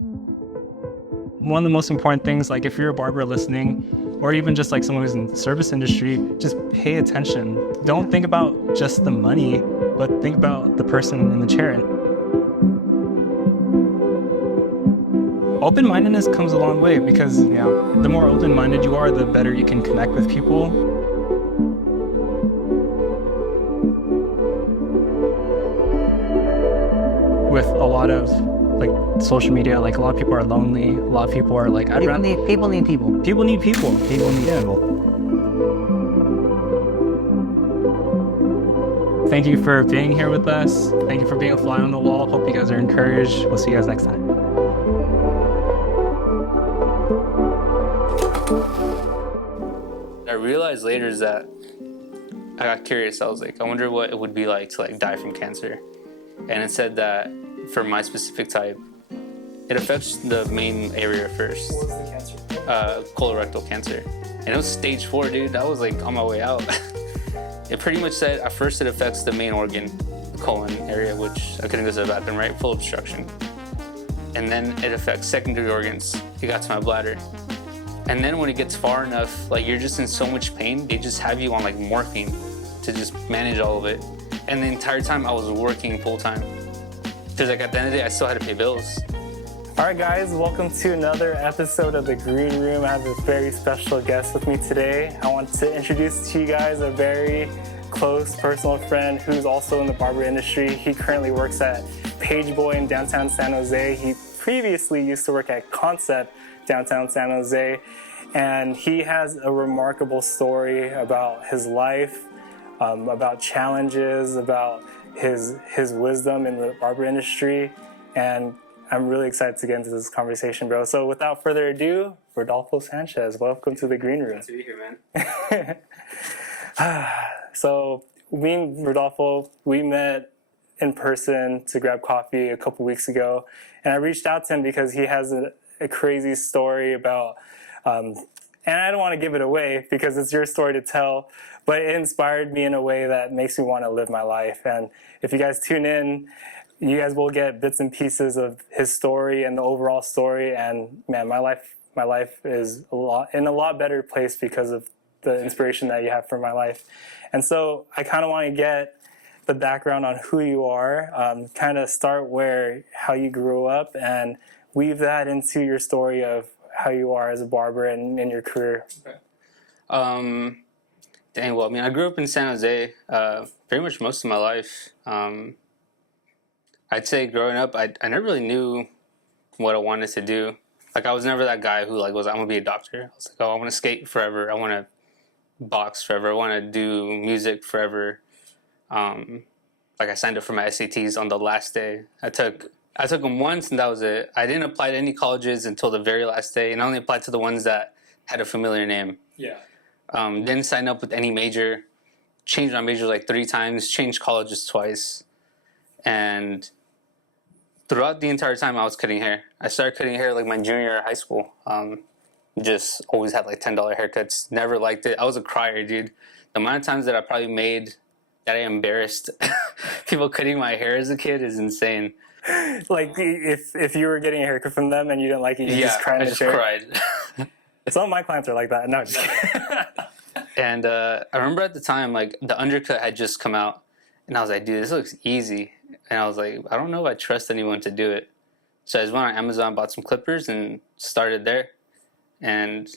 One of the most important things, like if you're a barber listening, or even just like someone who's in the service industry, just pay attention. Don't think about just the money, but think about the person in the chair. Open-mindedness comes a long way because the more open-minded you are, the better you can connect with people. With a lot of like social media, like a lot of people are lonely. A lot of people are like, people need people. People need people. People need people. Thank you for being here with us. Thank you for being a fly on the wall. Hope you guys are encouraged. We'll see you guys next time. I realized later is that I got curious. I was like, I wonder what it would be like to like die from cancer. And it said that for my specific type, it affects the main area first. What was the cancer? Colorectal cancer. And it was stage 4, dude. I was like on my way out. It pretty much said at first it affects the main organ, the colon area, which I couldn't go to the bathroom, right? Full obstruction. And then it affects secondary organs. It got to my bladder. And then when it gets far enough, like you're just in so much pain, they just have you on like morphine to just manage all of it. And the entire time I was working full time. Because like at the end of the day, I still had to pay bills. All right, guys, welcome to another episode of The Green Room. I have a very special guest with me today. I want to introduce to you guys a very close personal friend who's also in the barber industry. He currently works at Page Boy in downtown San Jose. He previously used to work at Concept downtown San Jose. And he has a remarkable story about his life, about challenges, about his wisdom in the barber industry. And I'm really excited to get into this conversation, bro. So without further ado, Rodolfo Sanchez, welcome to the Green Room. Good to be here, man. So me and Rodolfo, we met in person to grab coffee a couple weeks ago. And I reached out to him because he has a crazy story about, and I don't want to give it away because it's your story to tell, but it inspired me in a way that makes me want to live my life. And if you guys tune in, you guys will get bits and pieces of his story and the overall story. And man, my life is in a lot better place because of the inspiration that you have for my life. And so I kind of want to get the background on who you are, kind of start how you grew up and weave that into your story of how you are as a barber and in your career. Okay. Dang, well, I mean, I grew up in San Jose pretty much most of my life. I'd say growing up, I never really knew what I wanted to do. Like, I was never that guy who like was, I'm gonna be a doctor. I was like, oh, I want to skate forever. I want to box forever. I want to do music forever. Like, I signed up for my SATs on the last day. I took them once and that was it. I didn't apply to any colleges until the very last day, and I only applied to the ones that had a familiar name. Yeah. Didn't sign up with any major. Changed my major like 3 times. Changed colleges twice. And throughout the entire time, I was cutting hair. I started cutting hair like my junior year of high school. Just always had like $10 haircuts. Never liked it. I was a crier, dude. The amount of times that I probably made that I embarrassed people cutting my hair as a kid is insane. Like if you were getting a haircut from them and you didn't like it, you just cried in the chair. Cried. Some of my clients are like that. No, just kidding. And I remember at the time, like the undercut had just come out, and I was like, dude, this looks easy. And I was like, I don't know if I trust anyone to do it. So I just went on Amazon, bought some clippers, and started there. And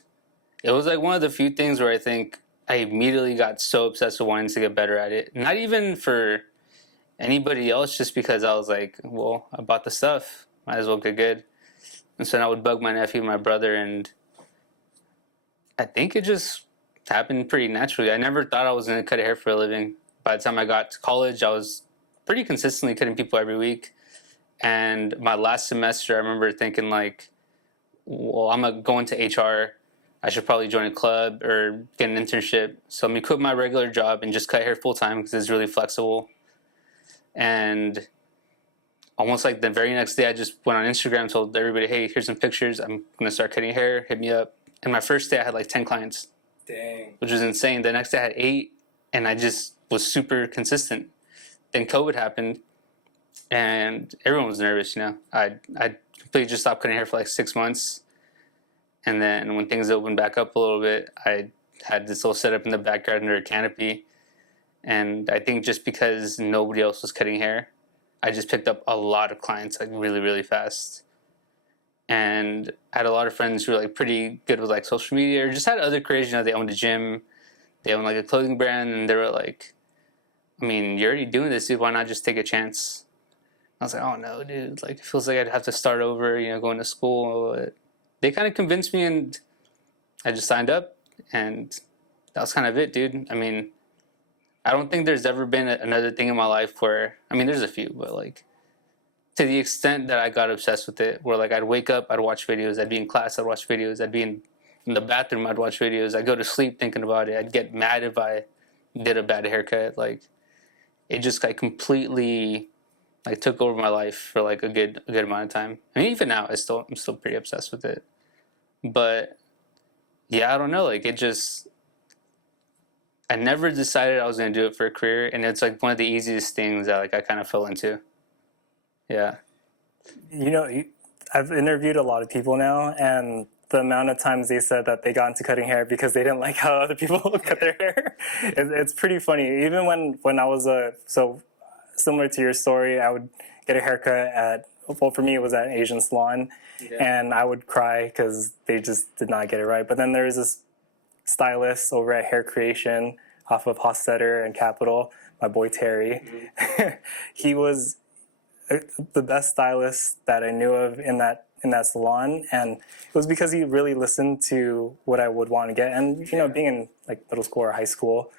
it was like one of the few things where I think I immediately got so obsessed with wanting to get better at it. Not even for anybody else, just because I was like, well, I bought the stuff, might as well get good. And so then I would bug my nephew, my brother, and I think it just happened pretty naturally. I never thought I was going to cut hair for a living. By the time I got to college, I was pretty consistently cutting people every week. And my last semester, I remember thinking like, well, I'm going to go into HR. I should probably join a club or get an internship. So let me quit my regular job and just cut hair full time because it's really flexible. And almost like the very next day, I just went on Instagram, told everybody, hey, here's some pictures. I'm going to start cutting hair. Hit me up. And my first day, I had like 10 clients. Dang. Which was insane. The next day, I had 8, and I just was super consistent. Then COVID happened, and everyone was nervous. I completely just stopped cutting hair for like 6 months, and then when things opened back up a little bit, I had this little setup in the backyard under a canopy. And I think just because nobody else was cutting hair, I just picked up a lot of clients like really, really fast. And I had a lot of friends who were like pretty good with like social media, or just had other careers. They owned a gym, they owned like a clothing brand, and they were like, I mean, you're already doing this, dude. Why not just take a chance? I was like, oh no, dude. Like, it feels like I'd have to start over, going to school. They kind of convinced me, and I just signed up, and that was kind of it, dude. I mean, I don't think there's ever been another thing in my life where, I mean, there's a few, but like to the extent that I got obsessed with it, where like I'd wake up, I'd watch videos, I'd be in class, I'd watch videos, I'd be in the bathroom, I'd watch videos, I'd go to sleep thinking about it, I'd get mad if I did a bad haircut. Like, it just like completely like took over my life for like a good amount of time. I mean, even now, I'm still pretty obsessed with it. But yeah, I don't know, like I never decided I was going to do it for a career, and it's like one of the easiest things that like I kind of fell into. Yeah. I've interviewed a lot of people now, and the amount of times they said that they got into cutting hair because they didn't like how other people cut their hair, it's pretty funny. Even when I was so similar to your story, I would get a haircut for me it was at an Asian salon, and I would cry because they just did not get it right. But then there was this stylist over at Hair Creation off of Hossetter and Capitol, my boy Terry. He was the best stylist that I knew of in that salon, and it was because he really listened to what I would want to get. And being in like middle school or high school,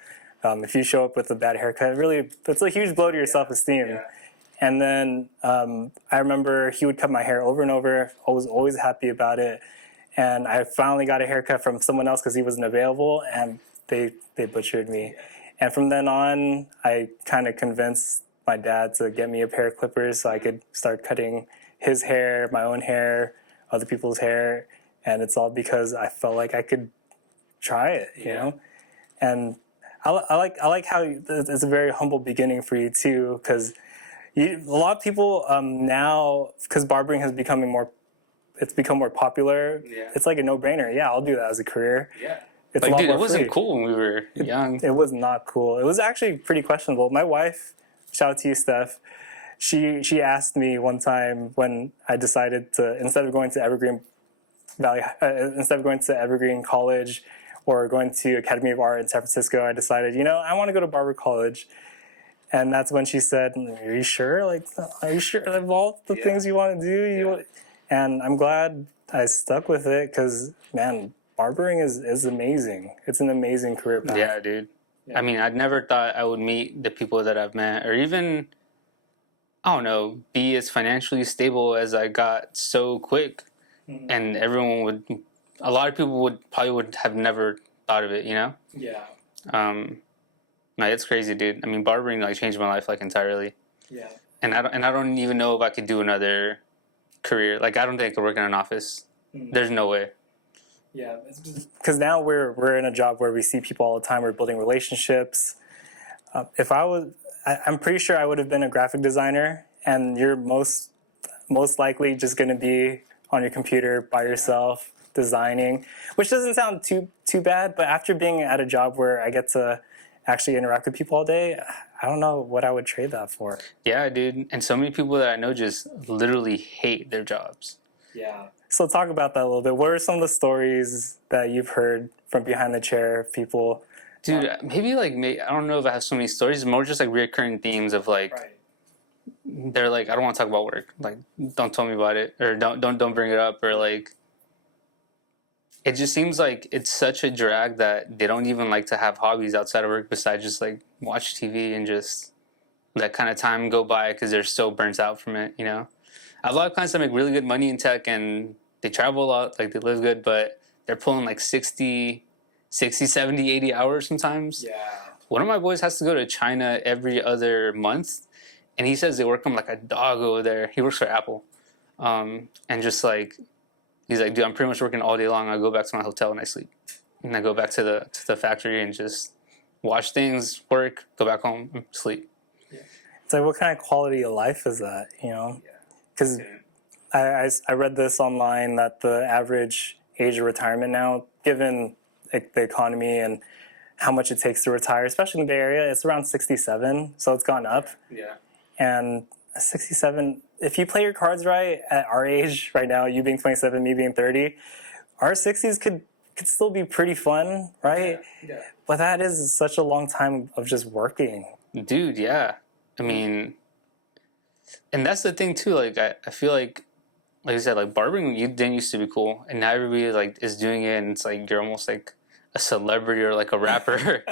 if you show up with a bad haircut, it's a huge blow to your self-esteem. Yeah. And then I remember he would cut my hair over and over. I was always happy about it. And I finally got a haircut from someone else because he wasn't available, and they butchered me. And from then on, I kind of convinced my dad to get me a pair of clippers so I could start cutting his hair, my own hair, other people's hair. And it's all because I felt like I could try it, you know? And I like how it's a very humble beginning for you too, because a lot of people now, because barbering has become more popular. Yeah. It's like a no-brainer. Yeah, I'll do that as a career. Yeah. It's like, dude, it wasn't cool when we were young. It was not cool. It was actually pretty questionable. My wife, shout out to you, Steph, she asked me one time when I decided to, instead of going to Evergreen College or going to Academy of Art in San Francisco, I decided, I want to go to Barber College. And that's when she said, are you sure? Like, are you sure of all the things you want to do? And I'm glad I stuck with it because, man, barbering is amazing. It's an amazing career path. Yeah, dude. Yeah. I mean, I'd never thought I would meet the people that I've met, or even, I don't know, be as financially stable as I got so quick. Mm-hmm. And a lot of people would have never thought of it, Yeah. No, it's crazy, dude. I mean, barbering like changed my life like entirely. Yeah. And I don't even know if I could do another career. Like, I don't think I could work in an office. Mm-hmm. There's no way. Yeah, because now we're in a job where we see people all the time. We're building relationships. I'm pretty sure I would have been a graphic designer, and you're most likely just going to be on your computer by yourself designing, which doesn't sound too bad. But after being at a job where I get to actually interact with people all day, I don't know what I would trade that for. Yeah, dude. And so many people that I know just literally hate their jobs. Yeah. So talk about that a little bit. What are some of the stories that you've heard from behind the chair, people? Dude, maybe I don't know if I have so many stories. More just like recurring themes of like, they're like, I don't want to talk about work. Like, don't tell me about it, or don't bring it up, or like, it just seems like it's such a drag that they don't even like to have hobbies outside of work besides just like watch TV and just let kind of time go by because they're so burnt out from it, I have a lot of clients that make really good money in tech and they travel a lot, like they live good, but they're pulling like 60, 70, 80 hours sometimes. Yeah. One of my boys has to go to China every other month, and he says they work him like a dog over there. He works for Apple. And just like, he's like, dude, I'm pretty much working all day long. I go back to my hotel and I sleep. And I go back to the factory and just watch things, work, go back home, sleep. Yeah. It's like, what kind of quality of life is that, you know? Because I read this online that the average age of retirement now, given like, the economy and how much it takes to retire, especially in the Bay Area, it's around 67. So it's gone up. Yeah. And 67, if you play your cards right at our age right now, you being 27, me being 30, our 60s could still be pretty fun, right? Yeah. But that is such a long time of just working. Dude, yeah. I mean, and that's the thing too. Like, I feel like I said, like barbering didn't used to be cool, and now everybody like is doing it, and it's like you're almost like a celebrity or like a rapper.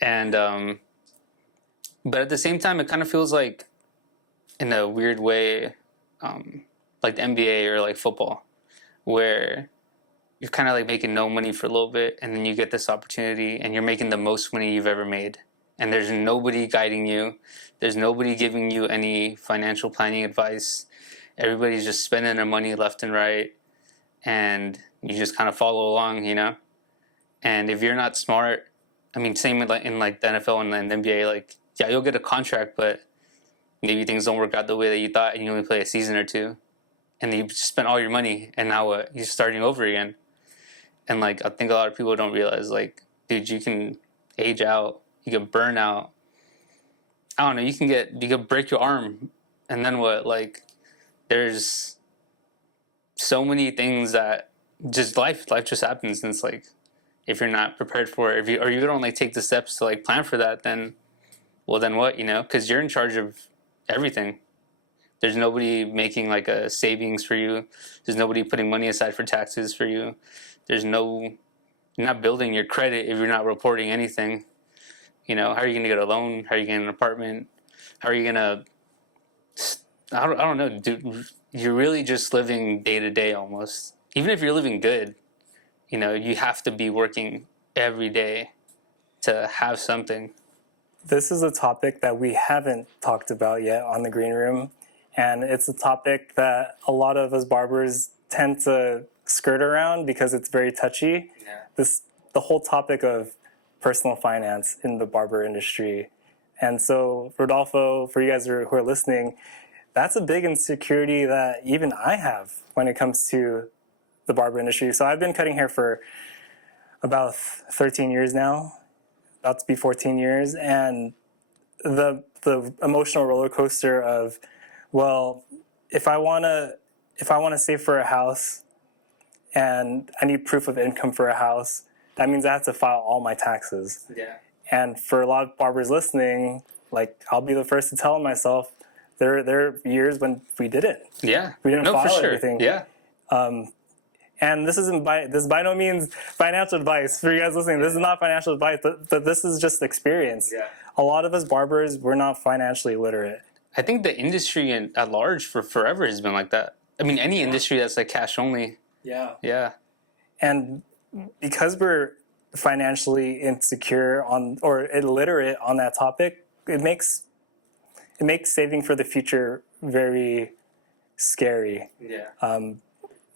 And but at the same time, it kind of feels like, in a weird way, like the NBA or like football, where you're kind of like making no money for a little bit, and then you get this opportunity, and you're making the most money you've ever made, and there's nobody guiding you, there's nobody giving you any financial planning advice. Everybody's just spending their money left and right, and you just kind of follow along, you know. And if you're not smart, I mean, same with like in like the NFL and the NBA, like yeah, you'll get a contract, but maybe things don't work out the way that you thought, and you only play a season or two, and you spent all your money, and now what? You're starting over again. And like I think a lot of people don't realize, like, dude, you can age out, you can burn out. I don't know, you can break your arm, and then what? Like, there's so many things that just life just happens, and it's like if you're not prepared for it, or you don't like take the steps to like plan for that, then well, then what? You know, because you're in charge of everything. There's nobody making like a savings for you. There's nobody putting money aside for taxes for you. You're not building your credit if you're not reporting anything. You know, how are you going to get a loan? How are you getting an apartment? How are you going to, I don't know, dude. You're really just living day to day almost. Even if you're living good, you know, you have to be working every day to have something. This is a topic that we haven't talked about yet on the Green Room. And it's a topic that a lot of us barbers tend to skirt around because it's very touchy. Yeah. The whole topic of personal finance in the barber industry. And so, Rodolfo, for you guys who are listening, that's a big insecurity that even I have when it comes to the barber industry. So I've been cutting hair for about 13 years now, about to be 14 years. And the emotional roller coaster of, well, if I want to save for a house and I need proof of income for a house, that means I have to file all my taxes. Yeah. And for a lot of barbers listening, like I'll be the first to tell myself, there are years when we didn't. Yeah. We didn't file everything. Yeah. And this is by no means financial advice for you guys listening. This is not financial advice, but this is just experience. Yeah. A lot of us barbers, we're not financially literate. I think the industry at large for forever has been like that. I mean, any industry that's like cash only. Yeah. Yeah. And because we're financially insecure or illiterate on that topic, it makes saving for the future very scary. Yeah.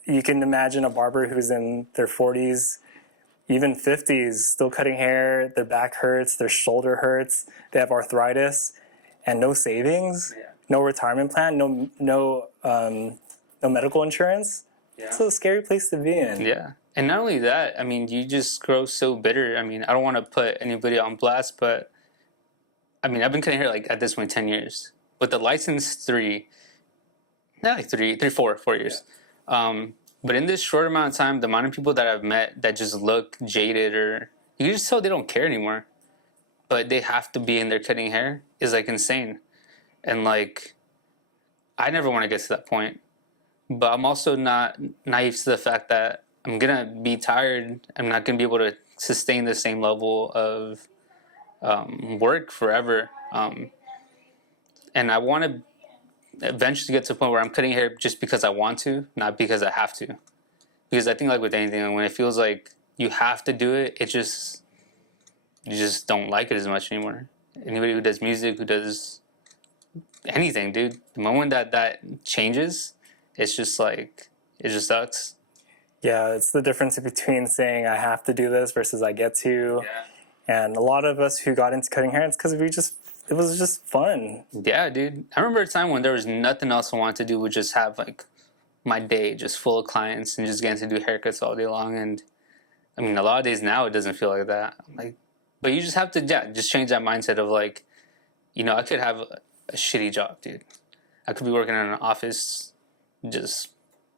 You can imagine a barber who's in their 40s, even 50s, still cutting hair, their back hurts, their shoulder hurts, they have arthritis, and no savings, no retirement plan, no medical insurance. Yeah. It's a scary place to be in. Yeah. And not only that, I mean, you just grow so bitter. I mean, I don't want to put anybody on blast, but I mean, I've been cutting hair like at this point 10 years. With the license 4 years. Yeah. But in this short amount of time, the amount of people that I've met that just look jaded, or you can just tell they don't care anymore, but they have to be in there cutting hair, is like insane. And like, I never want to get to that point, but I'm also not naive to the fact that I'm gonna be tired. I'm not gonna be able to sustain the same level of work forever. And I want to eventually get to a point where I'm cutting hair just because I want to, not because I have to. Because I think like with anything, when it feels like you have to do it, you just don't like it as much anymore. Anybody who does music, who does anything, dude, the moment that changes, it's just like, it just sucks. Yeah, it's the difference between saying I have to do this versus I get to. Yeah. And a lot of us who got into cutting hair, it's because we just it was just fun. Yeah, dude. I remember a time when there was nothing else I wanted to do, would just have like my day just full of clients and just getting to do haircuts all day long. And I mean, a lot of days now it doesn't feel like that. Like, but you just have to, yeah, just change that mindset of like, you know, I could have a shitty job, dude. I could be working in an office, just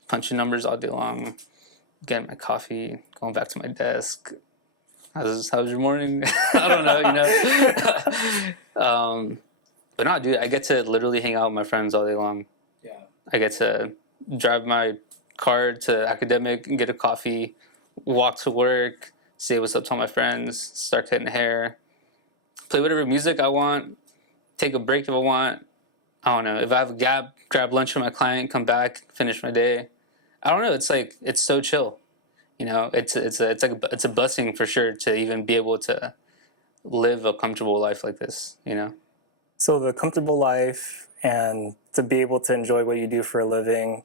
punching numbers all day long, getting my coffee, going back to my desk. How's your morning? I don't know, you know. But no, dude, I get to literally hang out with my friends all day long. Yeah. I get to drive my car to academic and get a coffee, walk to work, say what's up to all my friends, start cutting hair, play whatever music I want, take a break if I want. I don't know. If I have a gap, grab lunch with my client, come back, finish my day. I don't know. It's like, it's so chill. You know, it's a blessing for sure to even be able to live a comfortable life like this, you know? So the comfortable life and to be able to enjoy what you do for a living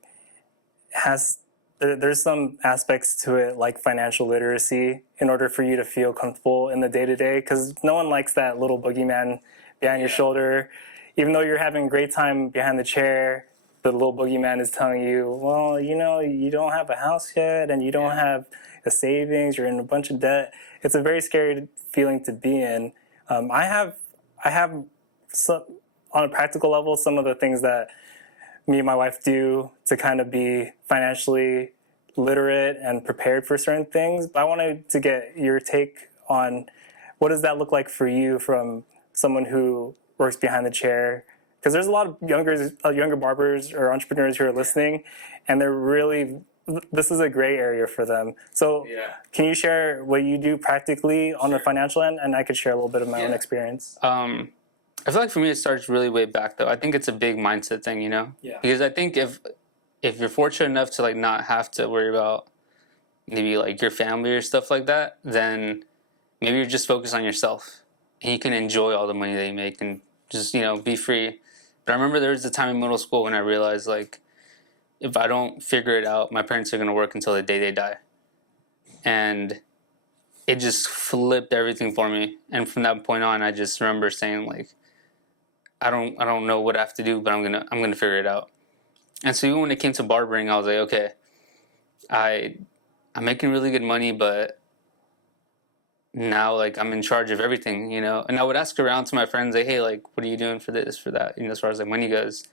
there's some aspects to it like financial literacy in order for you to feel comfortable in the day-to-day, because no one likes that little boogeyman behind your shoulder. Even though you're having a great time behind the chair, the little boogeyman is telling you, well, you know, you don't have a house yet and you don't have a savings, you're in a bunch of debt. It's a very scary feeling to be in. I have some, on a practical level, some of the things that me and my wife do to kind of be financially literate and prepared for certain things. But I wanted to get your take on what does that look like for you from someone who works behind the chair? Because there's a lot of younger barbers or entrepreneurs who are listening, and this is a gray area for them. So can you share what you do practically on the financial end? And I could share a little bit of my own experience. I feel like for me, it starts really way back, though. I think it's a big mindset thing, you know? Yeah. Because I think if you're fortunate enough to, like, not have to worry about maybe, like, your family or stuff like that, then maybe you're just focused on yourself. And you can enjoy all the money that you make and just, you know, be free. But I remember there was a time in middle school when I realized, like, if I don't figure it out, my parents are going to work until the day they die. And it just flipped everything for me. And from that point on, I just remember saying, like, I don't know what I have to do, but I'm gonna figure it out. And so even when it came to barbering, I was like, okay, I'm making really good money, but now, like, I'm in charge of everything, you know? And I would ask around to my friends, like, hey, like, what are you doing for this, for that, you know, as far as, like, money goes?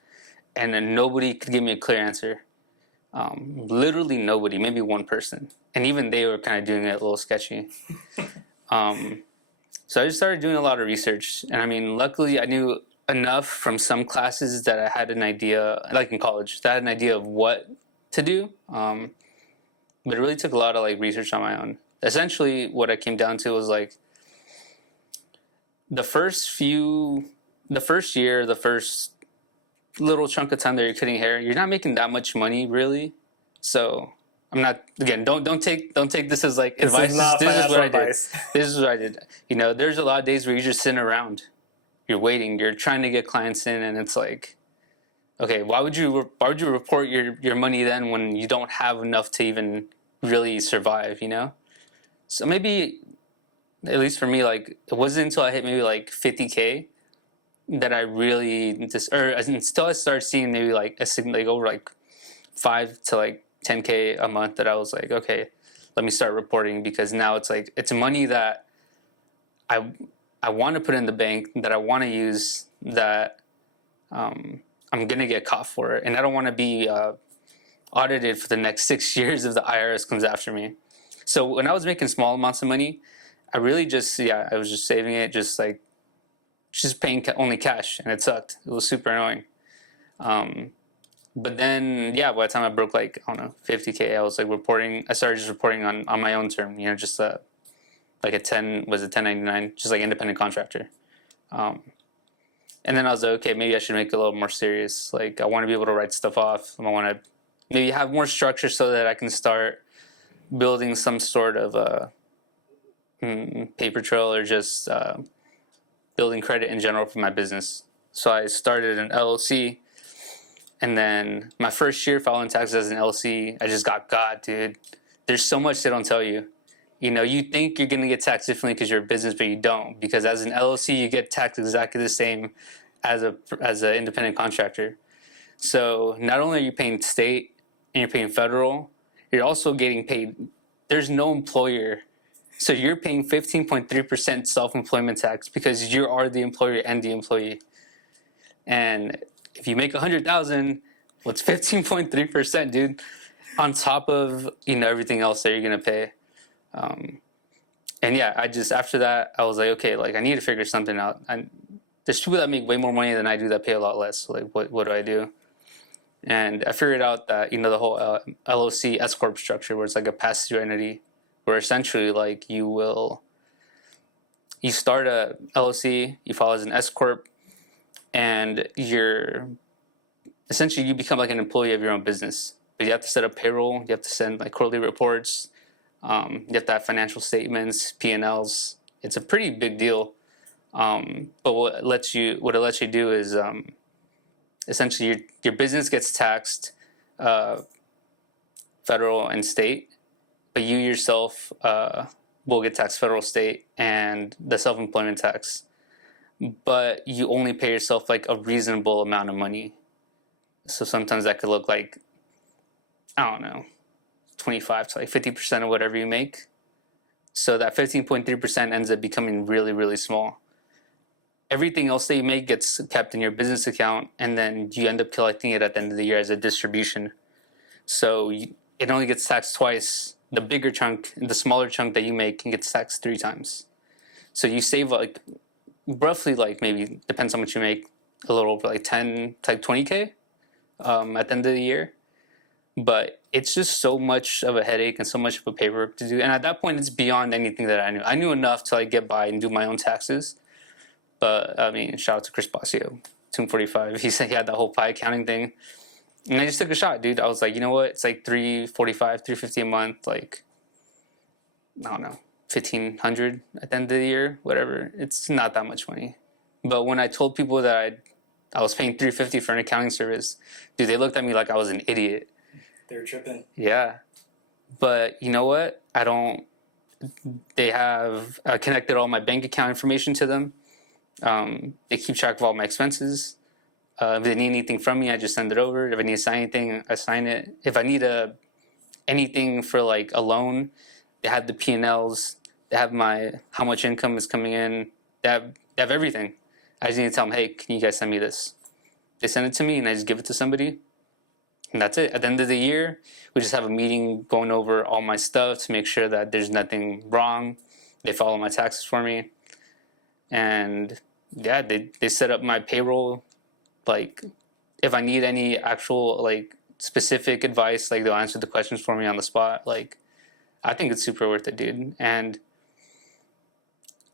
And then nobody could give me a clear answer. Literally nobody, maybe one person. And even they were kind of doing it a little sketchy. So I just started doing a lot of research. And I mean, luckily I knew enough from some classes that I had an idea, like in college, that I had an idea of what to do. But it really took a lot of, like, research on my own. Essentially, what I came down to was, like, the first year, the first little chunk of time that you're cutting hair, you're not making that much money, really. So I'm not, again, don't take this as, like, advice. This is what I did. This is what I did. You know, there's a lot of days where you're just sitting around. You're waiting. You're trying to get clients in, and it's like, okay, why would you report your money then when you don't have enough to even really survive? You know, so maybe, at least for me, like, it wasn't until I hit maybe like 50K that I really until I started seeing maybe like over like 5 to like 10K a month that I was like, okay, let me start reporting, because now it's like, it's money that I want to put in the bank, that I want to use, that I'm going to get caught for it. And I don't want to be audited for the next 6 years if the IRS comes after me. So when I was making small amounts of money, I really just, I was just saving it, just paying only cash, and it sucked. It was super annoying. But then, by the time I broke, like, I don't know, 50K, I was like I started just reporting on my own term, you know, just like a 1099, just like independent contractor. And then I was like, okay, maybe I should make it a little more serious. Like, I want to be able to write stuff off. I want to maybe have more structure so that I can start building some sort of paper trail, or just building credit in general for my business. So I started an LLC, and then my first year filing taxes as an LLC, I just got dude. There's so much they don't tell you. You know, you think you're going to get taxed differently because you're a business, but you don't. Because as an LLC, you get taxed exactly the same as an independent contractor. So not only are you paying state and you're paying federal, you're also getting paid. There's no employer. So you're paying 15.3% self-employment tax because you are the employer and the employee. And if you make 100,000, what's 15.3%, dude? On top of, you know, everything else that you're going to pay. And yeah, after that, I was like, okay, like I need to figure something out. And there's people that make way more money than I do that pay a lot less. So like, what do I do? And I figured out that, you know, the whole LLC S corp structure, where it's like a pass-through entity, where essentially like you start a LLC, you file as an S corp, and essentially you become like an employee of your own business. But you have to set up payroll, you have to send like quarterly reports, you have to have financial statements, P&Ls. It's a pretty big deal. But what it lets you do is essentially your business gets taxed federal and state, but you yourself will get taxed federal, state, and the self-employment tax. But you only pay yourself like a reasonable amount of money. So sometimes that could look like, I don't know, 25 to like 50% of whatever you make. So that 15.3% ends up becoming really, really small. Everything else that you make gets kept in your business account, and then you end up collecting it at the end of the year as a distribution. So it only gets taxed twice. The bigger chunk, the smaller chunk that you make, gets taxed 3 times. So you save like roughly like maybe, depends how much you make, a little over like 10 to like 20K at the end of the year. But it's just so much of a headache and so much of a paperwork to do. And at that point, it's beyond anything that I knew. I knew enough to like get by and do my own taxes. But I mean, shout out to Chris Basio, Tomb 45. He said he had that whole pie accounting thing. And I just took a shot, dude. I was like, you know what? It's like $345, $350 a month. Like, I don't know, $1,500 at the end of the year, whatever. It's not that much money. But when I told people that I was paying $350 for an accounting service, dude, they looked at me like I was an idiot. They were tripping. Yeah. But you know what? They have connected all my bank account information to them. They keep track of all my expenses. If they need anything from me, I just send it over. If I need to sign anything, I sign it. If I need anything for like a loan, they have the P&Ls. They have how much income is coming in. They have everything. I just need to tell them, hey, can you guys send me this? They send it to me, and I just give it to somebody. And that's it. At the end of the year, we just have a meeting going over all my stuff to make sure that there's nothing wrong. They follow my taxes for me. And yeah, they set up my payroll. Like, if I need any actual like specific advice, like they'll answer the questions for me on the spot. Like, I think it's super worth it, dude. And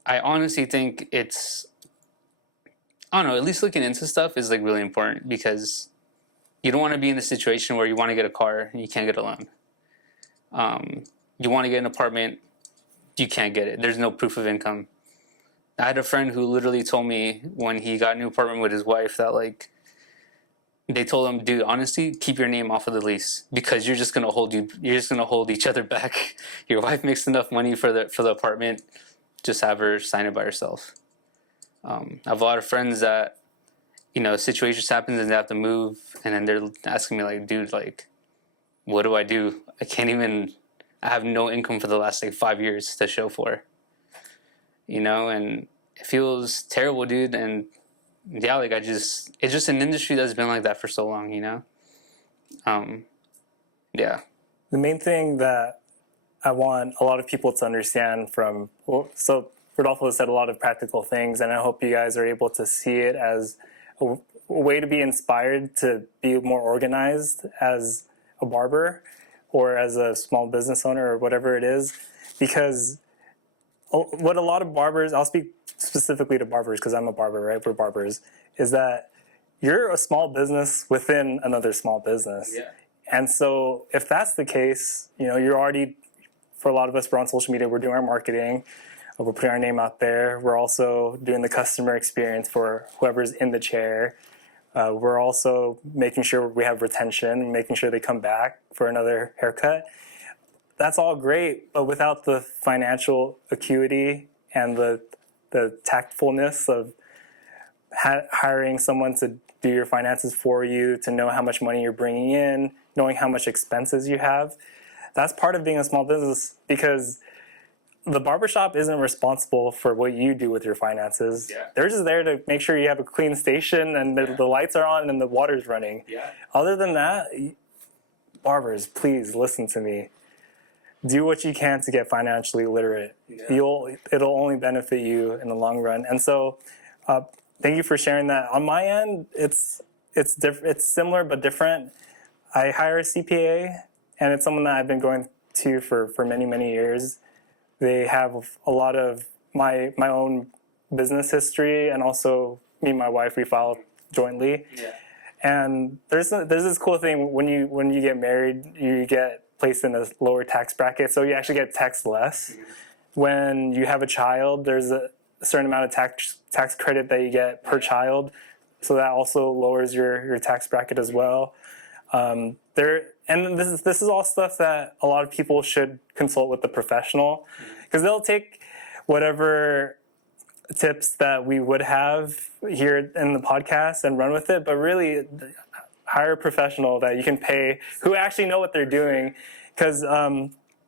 I honestly think I don't know, at least looking into stuff is like really important, because you don't want to be in the situation where you want to get a car and you can't get a loan. You want to get an apartment, you can't get it. There's no proof of income. I had a friend who literally told me when he got a new apartment with his wife that like they told him, dude, honestly, keep your name off of the lease, because you're just gonna hold each other back. Your wife makes enough money for the apartment, just have her sign it by herself. I have a lot of friends that, you know, situations happen and they have to move, and then they're asking me like, dude, like, what do I do? I have no income for the last like 5 years to show for, you know, and it feels terrible, dude. And yeah, like it's just an industry that's been like that for so long, you know? Yeah. The main thing that I want a lot of people to understand so Rodolfo has said a lot of practical things, and I hope you guys are able to see it as a way to be inspired to be more organized as a barber or as a small business owner or whatever it is. Because what a lot of barbers, I'll speak specifically to barbers because I'm a barber, right? We're barbers, is that you're a small business within another small business. Yeah. And so if that's the case, you know, you're already, for a lot of us, we're on social media, we're doing our marketing, we're putting our name out there. We're also doing the customer experience for whoever's in the chair. We're also making sure we have retention, making sure they come back for another haircut. that's all great, but without the financial acuity and the tactfulness of hiring someone to do your finances for you, to know how much money you're bringing in, knowing how much expenses you have, that's part of being a small business, because the barbershop isn't responsible for what you do with your finances. Yeah. They're just there to make sure you have a clean station and the lights are on and the water's running. Yeah. Other than that, barbers, please listen to me. Do what you can to get financially literate. Yeah. It'll only benefit you in the long run. And so, thank you for sharing that. On my end, it's similar but different. I hire a CPA, and it's someone that I've been going to for many years. They have a lot of my own business history, and also me and my wife, we filed jointly. Yeah. And there's this cool thing when you get married, you get placed in a lower tax bracket, so you actually get taxed less. Mm-hmm. When you have a child, there's a certain amount of tax credit that you get per child, so that also lowers your tax bracket as well. This is all stuff that a lot of people should consult with the professional, because they'll take whatever tips that we would have here in the podcast and run with it, but really hire a professional that you can pay who actually know what they're doing. Because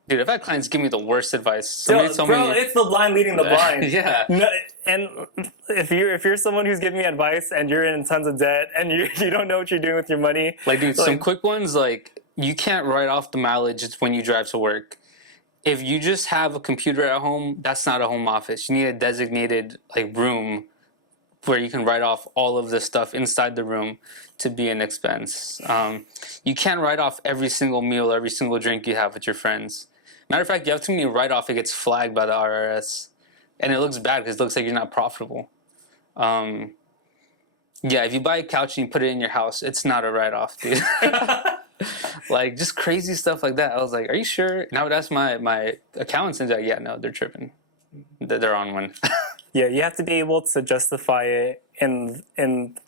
Dude, I've had clients give me the worst advice. Somebody told bro, me, it's the blind leading the blind. yeah. No, and if you're someone who's giving me advice and you're in tons of debt and you don't know what you're doing with your money, Like, dude, some quick ones, like, you can't write off the mileage when you drive to work. If you just have a computer at home, that's not a home office. You need a designated, like, room where you can write off all of the stuff inside the room to be an expense. You can't write off every single meal, every single drink you have with your friends. Matter of fact, you have too many write-off, it gets flagged by the IRS. And it looks bad because it looks like you're not profitable. Yeah, if you buy a couch and you put it in your house, it's not a write-off, dude. Like, just crazy stuff like that. I was like, are you sure? And I would ask my accountants, and they're like, yeah, no, they're tripping. They're on one. yeah, you have to be able to justify it in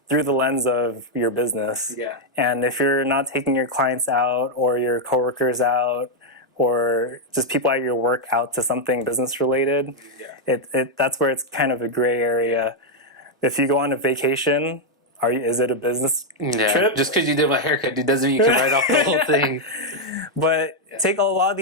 through the lens of your business. Yeah. And if you're not taking your clients out or your coworkers out, or just people at your work out to something business related, that's where it's kind of a gray area. If you go on a vacation, is it a business trip? Just because you did my haircut, dude, doesn't mean you can write off the whole thing. But take a lot of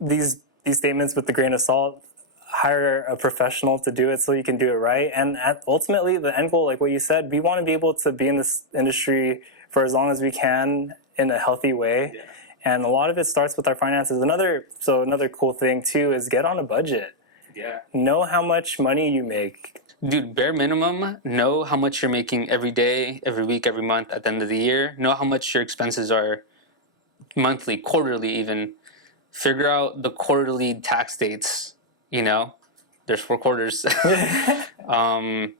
these statements with a grain of salt. Hire a professional to do it so you can do it right. And ultimately, the end goal, like what you said, we want to be able to be in this industry for as long as we can in a healthy way. Yeah. And a lot of it starts with our finances. Another cool thing too is get on a budget. Yeah. Know how much money you make. Dude, bare minimum, know how much you're making every day, every week, every month at the end of the year. Know how much your expenses are monthly, quarterly even. Figure out the quarterly tax dates, you know. There's 4 quarters. What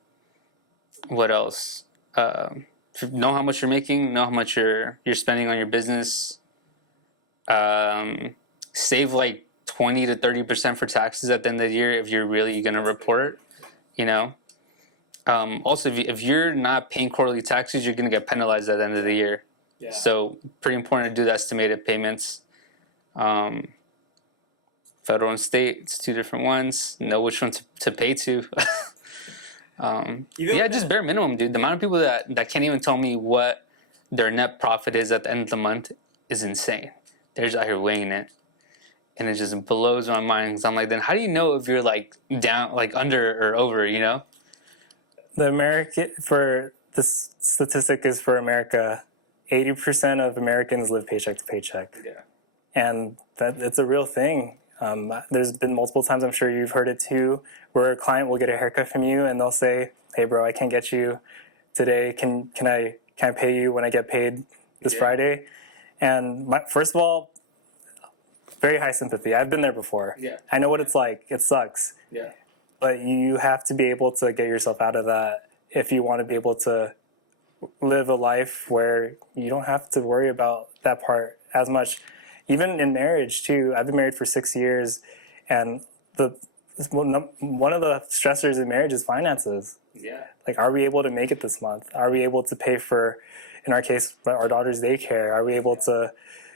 else? Know how much you're making, know how much you're spending on your business. Save like 20 to 30% for taxes at the end of the year if you're really going to report, you know. Also, if you're not paying quarterly taxes, you're going to get penalized at the end of the year. Yeah. So pretty important to do the estimated payments. Federal and state, it's 2 different ones. Know which one to pay to. Just bare minimum, dude. The amount of people that can't even tell me what their net profit is at the end of the month is insane. They're just out here weighing it. And it just blows my mind. Because I'm like, then how do you know if you're like down, like under or over, you know? The statistic is for America, 80% of Americans live paycheck to paycheck. Yeah. And it's a real thing. There's been multiple times, I'm sure you've heard it too, where a client will get a haircut from you and they'll say, hey bro, I can't get you today. Can I pay you when I get paid this Friday? And first of all, very high sympathy. I've been there before. Yeah. I know what it's like. It sucks. Yeah. But you have to be able to get yourself out of that if you want to be able to live a life where you don't have to worry about that part as much. Even in marriage too. I've been married for 6 years, and one of the stressors in marriage is finances. Yeah. Like, are we able to make it this month? Are we able to pay for, in our case, our daughter's daycare? Are we able to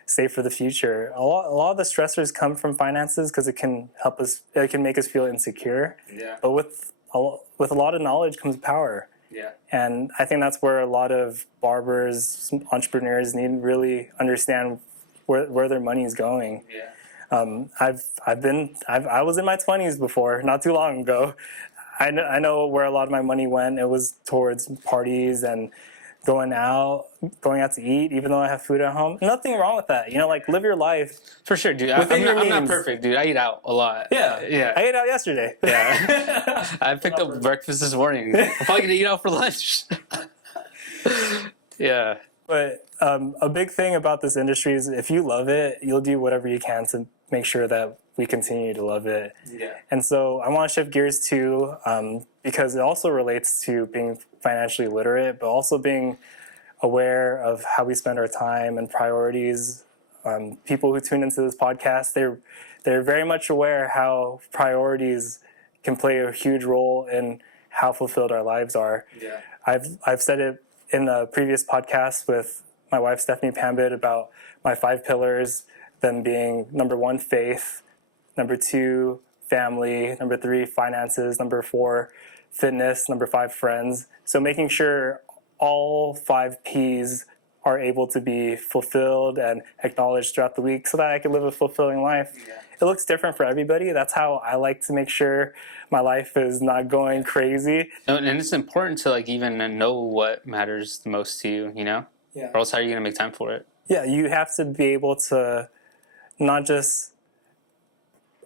save for the future. A lot of the stressors come from finances because it can make us feel insecure. Yeah. But with a lot of knowledge comes power. Yeah. And I think that's where a lot of barbers, entrepreneurs need to really understand where their money is going. Yeah. I was in my 20s before, not too long ago. I know where a lot of my money went. It was towards parties and going out to eat, even though I have food at home. Nothing wrong with that. Like live your life. For sure, dude. Within your I'm not means. perfect, dude. I eat out a lot. Yeah. Yeah. I ate out yesterday. Yeah. I picked up breakfast this morning. I'm probably going to eat out for lunch. Yeah. But a big thing about this industry is if you love it, you'll do whatever you can to make sure that we continue to love it. Yeah. And so I want to shift gears too, because it also relates to being financially literate, but also being aware of how we spend our time and priorities. People who tune into this podcast, they're very much aware how priorities can play a huge role in how fulfilled our lives are. Yeah. I've said it in the previous podcast with my wife Stephanie Pambit about my 5 pillars, them being number 1, faith, number 2, family, number 3, finances, number 4, fitness, number 5, friends. So making sure all 5 P's are able to be fulfilled and acknowledged throughout the week so that I can live a fulfilling life. Yeah. It looks different for everybody. That's how I like to make sure my life is not going crazy. And it's important to even know what matters the most to you, Yeah. Or else how are you going to make time for it? Yeah, you have to be able to not just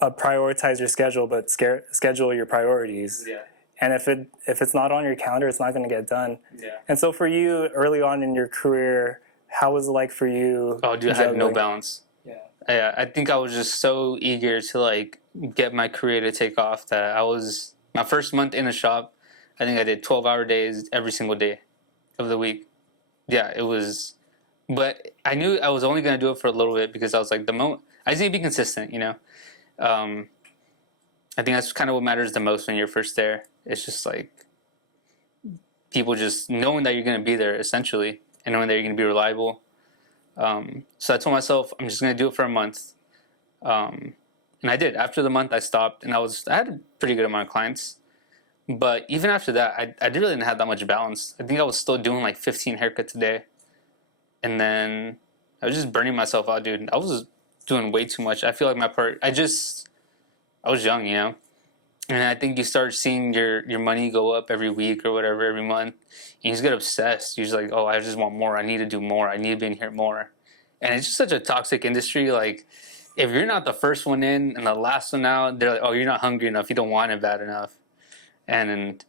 prioritize your schedule, but schedule your priorities. Yeah. And if it's not on your calendar, it's not going to get done. Yeah. And so for you, early on in your career, how was it like for you? Oh, dude, I had no juggling? balance. Yeah. I think I was just so eager to get my career to take off that my first month in the shop, I think I did 12-hour days every single day of the week. Yeah, it was, but I knew I was only going to do it for a little bit because I was like, I just need to be consistent, I think that's kind of what matters the most when you're first there. It's just people just knowing that you're going to be there essentially and knowing that you're going to be reliable. So I told myself I'm just going to do it for a month. And I did. After the month I stopped and I had a pretty good amount of clients. But even after that, I really didn't have that much balance. I think I was still doing 15 haircuts a day. And then I was just burning myself out, dude. I was doing way too much. I feel like I was young, And I think you start seeing your money go up every week or whatever, every month. And you just get obsessed. You're just like, oh, I just want more. I need to do more. I need to be in here more. And it's just such a toxic industry. If you're not the first one in and the last one out, they're like, oh, you're not hungry enough. You don't want it bad enough. And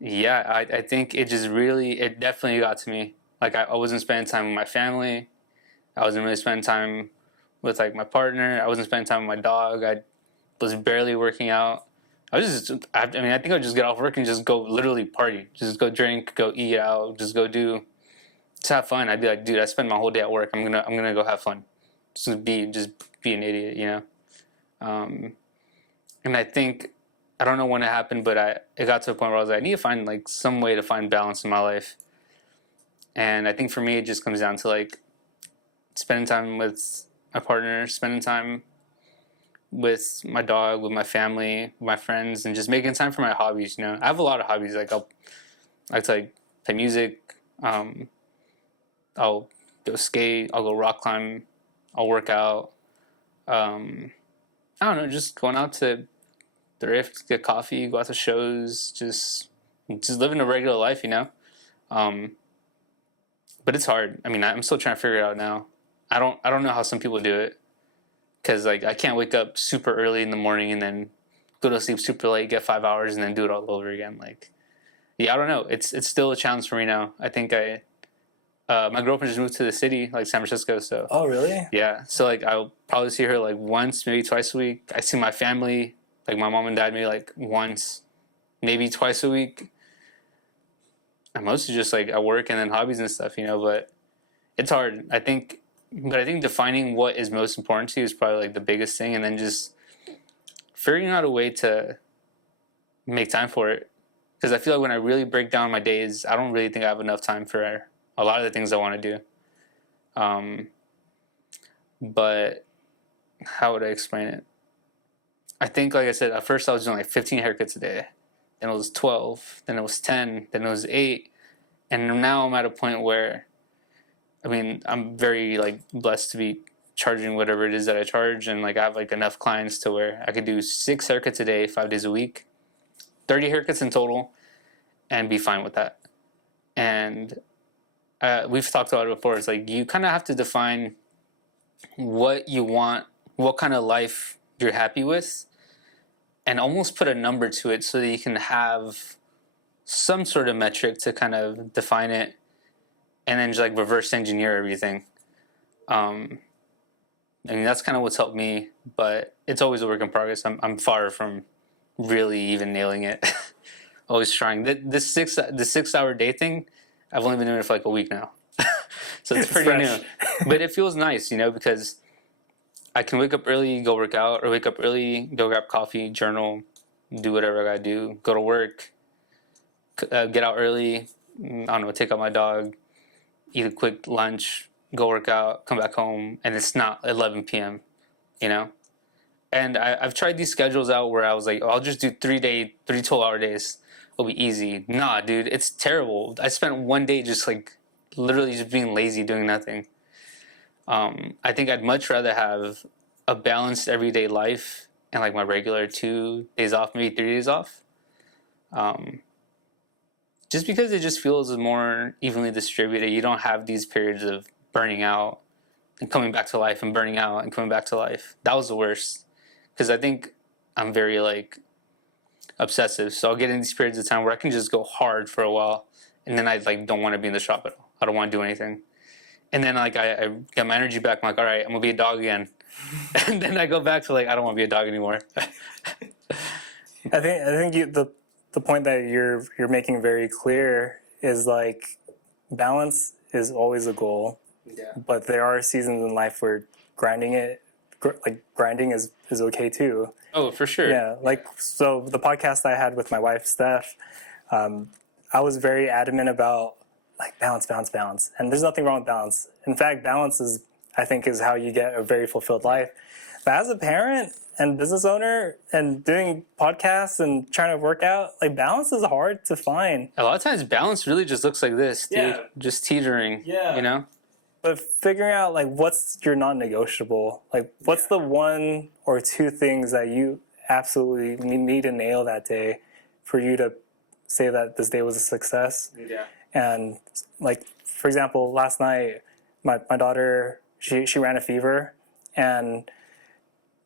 yeah, I think it definitely got to me. I wasn't spending time with my family. I wasn't really spending time with my partner. I wasn't spending time with my dog. I was barely working out. I think I would just get off work and just go literally party. Just go drink, go eat out, just have fun. I'd be like, dude, I spend my whole day at work. I'm gonna go have fun. Just be an idiot, And I think, I don't know when it happened, but it got to a point where I was like, I need to find some way to find balance in my life. And I think for me, it just comes down to spending time with my partner, spending time with my dog, with my family, with my friends, and just making time for my hobbies. I have a lot of hobbies. I like to play music. I'll go skate. I'll go rock climb. I'll work out. I don't know, just going out to thrift, get coffee, go out to shows, just living a regular life, But it's hard. I'm still trying to figure it out now. I don't know how some people do it. Because I can't wake up super early in the morning and then go to sleep super late, get 5 hours, and then do it all over again. I don't know. It's still a challenge for me now. I think my girlfriend just moved to the city, San Francisco. So. Oh, really? Yeah. So I'll probably see her once, maybe twice a week. I see my family, my mom and dad, maybe once, maybe twice a week. I'm mostly just at work and then hobbies and stuff, But it's hard. I think defining what is most important to you is probably the biggest thing, and then just figuring out a way to make time for it. Because I feel like when I really break down my days, I don't really think I have enough time for a lot of the things I want to do. but how would I explain it? I think, like I said, at first I was doing like 15 haircuts a day. Then it was 12. Then it was 10. Then it was 8. And now I'm at a point where, I mean, I'm very like blessed to be charging whatever it is that I charge, and like I have like enough clients to where I could do 6 haircuts a day, 5 days a week, 30 haircuts in total, and be fine with that. And we've talked about it before. It's like you kind of have to define what you want, what kind of life you're happy with, and almost put a number to it so that you can have some sort of metric to kind of define it, and then just like reverse engineer everything. I mean, that's kind of what's helped me, but it's always a work in progress. I'm far from really even nailing it. Always trying. The 6-hour day thing, I've only been doing it for like a week now. So it's pretty new. But it feels nice, because I can wake up early, go work out, or wake up early, go grab coffee, journal, do whatever I gotta do, go to work, get out early, I don't know, take out my dog, eat a quick lunch, go work out, come back home, and it's not 11 p.m., And I've tried these schedules out where I was like, oh, I'll just do 3 12-hour days. It'll be easy. Nah, dude, it's terrible. I spent one day just like literally just being lazy, doing nothing. I think I'd much rather have a balanced everyday life and like my regular 2 days off, maybe 3 days off. Just because it just feels more evenly distributed. You don't have these periods of burning out and coming back to life and burning out and coming back to life. That was the worst. Because I think I'm very like obsessive. So I'll get in these periods of time where I can just go hard for a while, and then I like don't want to be in the shop at all. I don't want to do anything. And then like I get my energy back. I'm like, all right, I'm gonna be a dog again. And then I go back to like I don't want to be a dog anymore. I think the point that you're making very clear is like balance is always a goal. Yeah. But there are seasons in life where grinding is okay too. Oh, for sure. Yeah, like so the podcast I had with my wife Steph, I was very adamant about like balance, and there's nothing wrong with balance. In fact, balance is how you get a very fulfilled life. But as a parent and business owner and doing podcasts and trying to work out, like balance is hard to find. A lot of times balance really just looks like this, dude. Yeah. Just teetering. Yeah. But figuring out like what's your non-negotiable, like what's the 1 or 2 things that you absolutely need to nail that day for you to say that this day was a success. Yeah. And like for example, last night my daughter she ran a fever and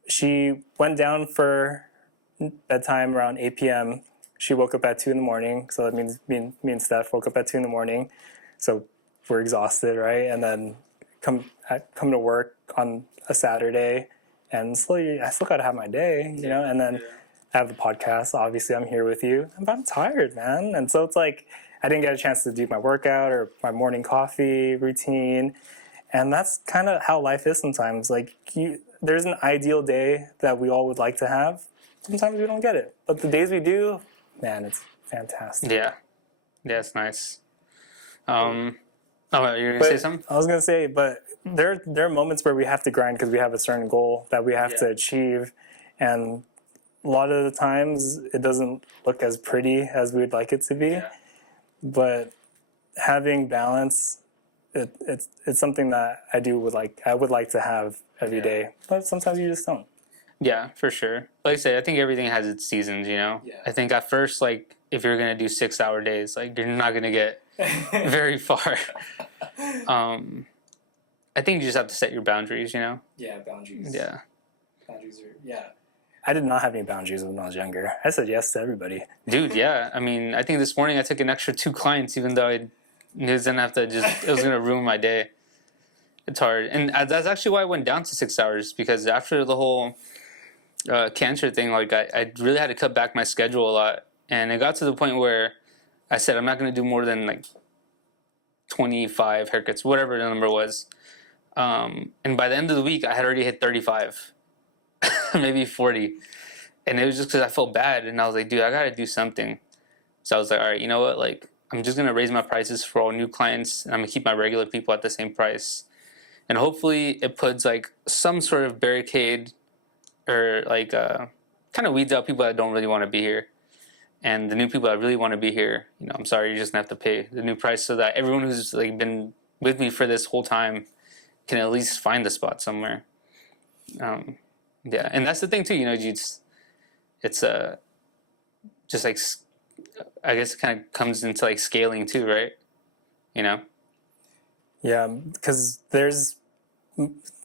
she went down for bedtime around 8 p.m. She woke up at 2 in the morning, so that means me and Steph woke up at 2 in the morning. So we're exhausted, right? And then come to work on a Saturday, and I still got to have my day, and then I have the podcast. Obviously, I'm here with you, but I'm tired, man. And so it's like I didn't get a chance to do my workout or my morning coffee routine, and that's kind of how life is sometimes. Like there's an ideal day that we all would like to have. Sometimes we don't get it, but the days we do, man, it's fantastic. Yeah, it's nice. Oh, you were going to say something? I was going to say, but there are moments where we have to grind because we have a certain goal that we have to achieve. And a lot of the times it doesn't look as pretty as we would like it to be. Yeah. But having balance, it's something that I would like to have every day. But sometimes you just don't. Yeah, for sure. Like I said, I think everything has its seasons, Yeah. I think at first, like, if you're going to do 6-hour days, like, you're not going to get very far. I think you just have to set your boundaries, Yeah, boundaries. Yeah. Boundaries are, I did not have any boundaries when I was younger. I said yes to everybody. Dude, yeah. I mean, I think this morning I took an extra 2 clients, even though it was going to ruin my day. It's hard. And that's actually why I went down to 6 hours, because after the whole cancer thing, like, I really had to cut back my schedule a lot. And it got to the point where I said, I'm not going to do more than like 25 haircuts, whatever the number was. And by the end of the week, I had already hit 35, maybe 40. And it was just because I felt bad. And I was like, dude, I got to do something. So I was like, all right, you know what? Like, I'm just going to raise my prices for all new clients, and I'm going to keep my regular people at the same price. and hopefully it puts like some sort of barricade or like kind of weeds out people that don't really want to be here. And the new people that really want to be here, you know, I'm sorry, you're just gonna have to pay the new price so that everyone who's like been with me for this whole time can at least find a spot somewhere. Yeah, and that's the thing too, you know, it's just like, I guess it kind of comes into like scaling too, right? You know? Yeah, because there's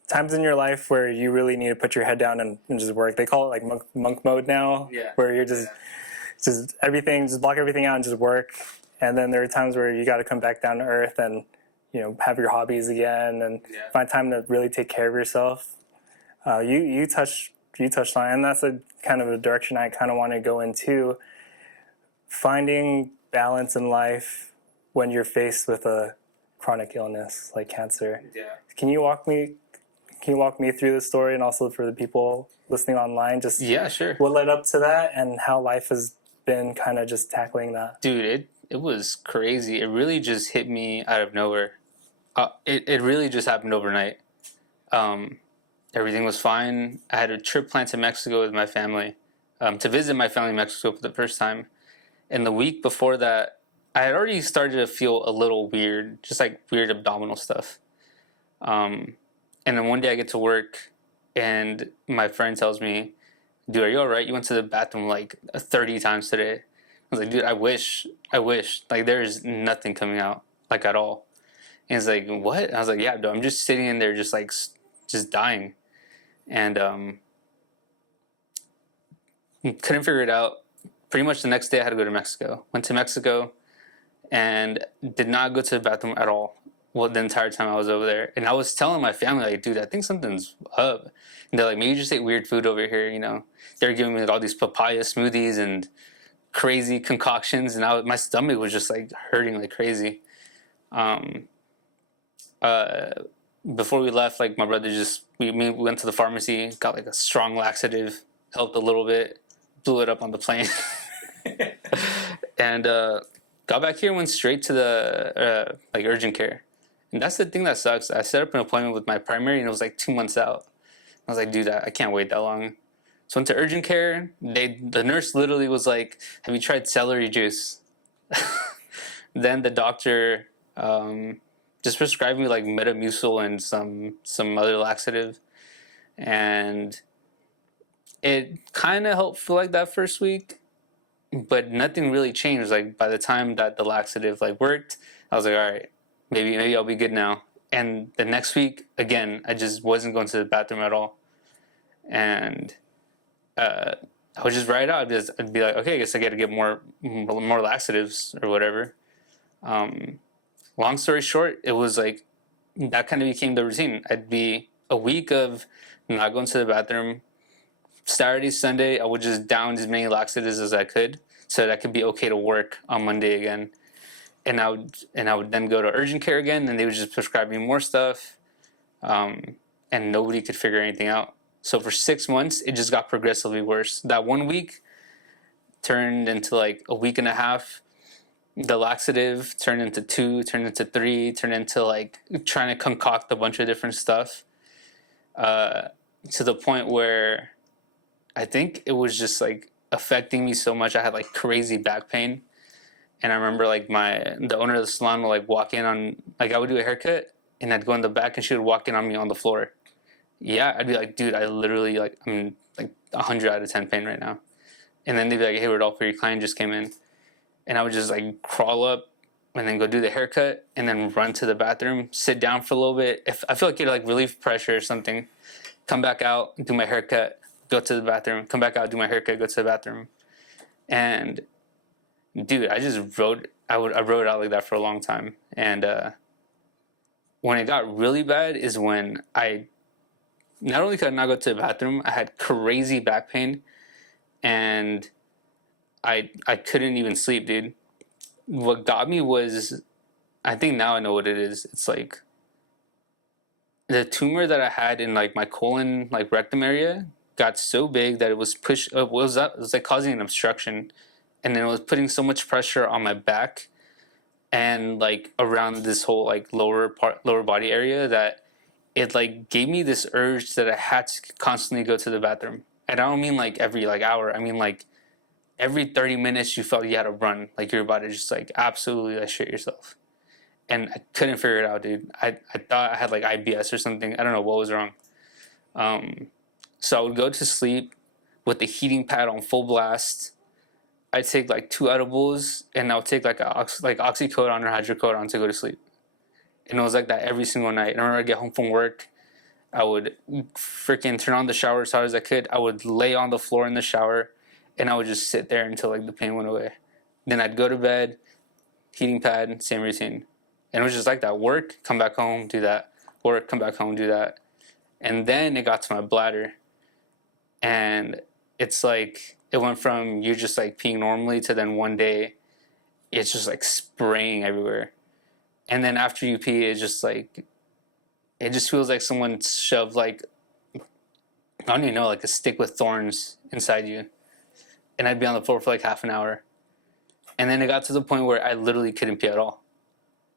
times in your life where you really need to put your head down and just work. They call it like monk mode now, Yeah. where you're just everything, just block everything out and just work. And then there are times where you got to come back down to earth and, you know, have your hobbies again and find time to really take care of yourself. You touched on it, and that's a kind of a direction I kind of want to go into. Finding balance in life when you're faced with a chronic illness like cancer. Yeah. Can you walk me through the story, and also for the people listening online, just Yeah, sure. what led up to that and how life has been kind of just tackling that? Dude, it was crazy. It really just hit me out of nowhere. It really just happened overnight. Everything was fine. I had a trip planned to Mexico with my family, to visit my family in Mexico for the first time. And the week before that, I had already started to feel a little weird, just like weird abdominal stuff. And then one day I get to work and my friend tells me, dude, are you all right? You went to the bathroom like 30 times today. I was like, dude, I wish. Like, there's nothing coming out, like, at all. And he's like, what? And I was like, yeah, dude, I'm just sitting in there just like, just dying. And couldn't figure it out. Pretty much the next day I had to go to Mexico. Went to Mexico and did not go to the bathroom at all. Well, the entire time I was over there. And I was telling my family, like, dude, I think something's up. And they're like, maybe you just ate weird food over here, you know. They're giving me like, all these papaya smoothies and crazy concoctions. And my stomach was just like hurting like crazy. Before we left, like my brother we went to the pharmacy, got like a strong laxative, helped a little bit, blew it up on the plane. And got back here and went straight to the like urgent care. And that's the thing that sucks. I set up an appointment with my primary and it was like 2 months out. I was like, dude, I can't wait that long. So went to urgent care. The nurse literally was like, have you tried celery juice? Then the doctor just prescribed me like Metamucil and some other laxative. And it kind of helped for like that first week, but nothing really changed. Like by the time that the laxative like worked, I was like, all right, maybe I'll be good now. And the next week, again, I just wasn't going to the bathroom at all. And I would just write it out. I'd be like, okay, I guess I got to get more laxatives or whatever. Long story short, it was like that kind of became the routine. I'd be a week of not going to the bathroom. Saturday, Sunday, I would just down as many laxatives as I could so that I could be okay to work on Monday again. And I would then go to urgent care again, and they would just prescribe me more stuff, and nobody could figure anything out. So for 6 months, it just got progressively worse. That 1 week turned into like a week and a half. The laxative turned into 2, turned into 3, turned into like trying to concoct a bunch of different stuff, to the point where I think it was just like affecting me so much. I had like crazy back pain. And I remember like the owner of the salon would like walk in on, like I would do a haircut and I'd go in the back and she would walk in on me on the floor. Yeah, I'd be like, dude, I literally like, I'm like 100 out of 10 pain right now. And then they'd be like, hey, Rodolfo, your client just came in. And I would just like crawl up and then go do the haircut and then run to the bathroom, sit down for a little bit. If I feel like it like relieve pressure or something, come back out, do my haircut, go to the bathroom, come back out, do my haircut, go to the bathroom. And dude, I wrote it out like that for a long time. And when it got really bad is when I not only could I not go to the bathroom, I had crazy back pain, and I couldn't even sleep, dude. What got me was, I think now I know what it is. It's like the tumor that I had in like my colon, like rectum area, got so big that it was it was like causing an obstruction. And then it was putting so much pressure on my back and like around this whole like lower body area that it like gave me this urge that I had to constantly go to the bathroom. And I don't mean like every like hour. I mean like every 30 minutes you felt you had to run. Like you're about to just like absolutely like shit yourself. And I couldn't figure it out, dude. I thought I had like IBS or something. I don't know what was wrong. So I would go to sleep with the heating pad on full blast. I'd take like 2 edibles and I would take like oxycodone or hydrocodone to go to sleep. And it was like that every single night. And whenever I get home from work, I would freaking turn on the shower as hard as I could. I would lay on the floor in the shower and I would just sit there until like the pain went away. Then I'd go to bed, heating pad, same routine. And it was just like that. Work, come back home, do that. Work, come back home, do that. And then it got to my bladder. And it's like, it went from you just like peeing normally to then one day, it's just like spraying everywhere. And then after you pee, it's just like, it just feels like someone shoved like, I don't even know, like a stick with thorns inside you. And I'd be on the floor for like half an hour. And then it got to the point where I literally couldn't pee at all.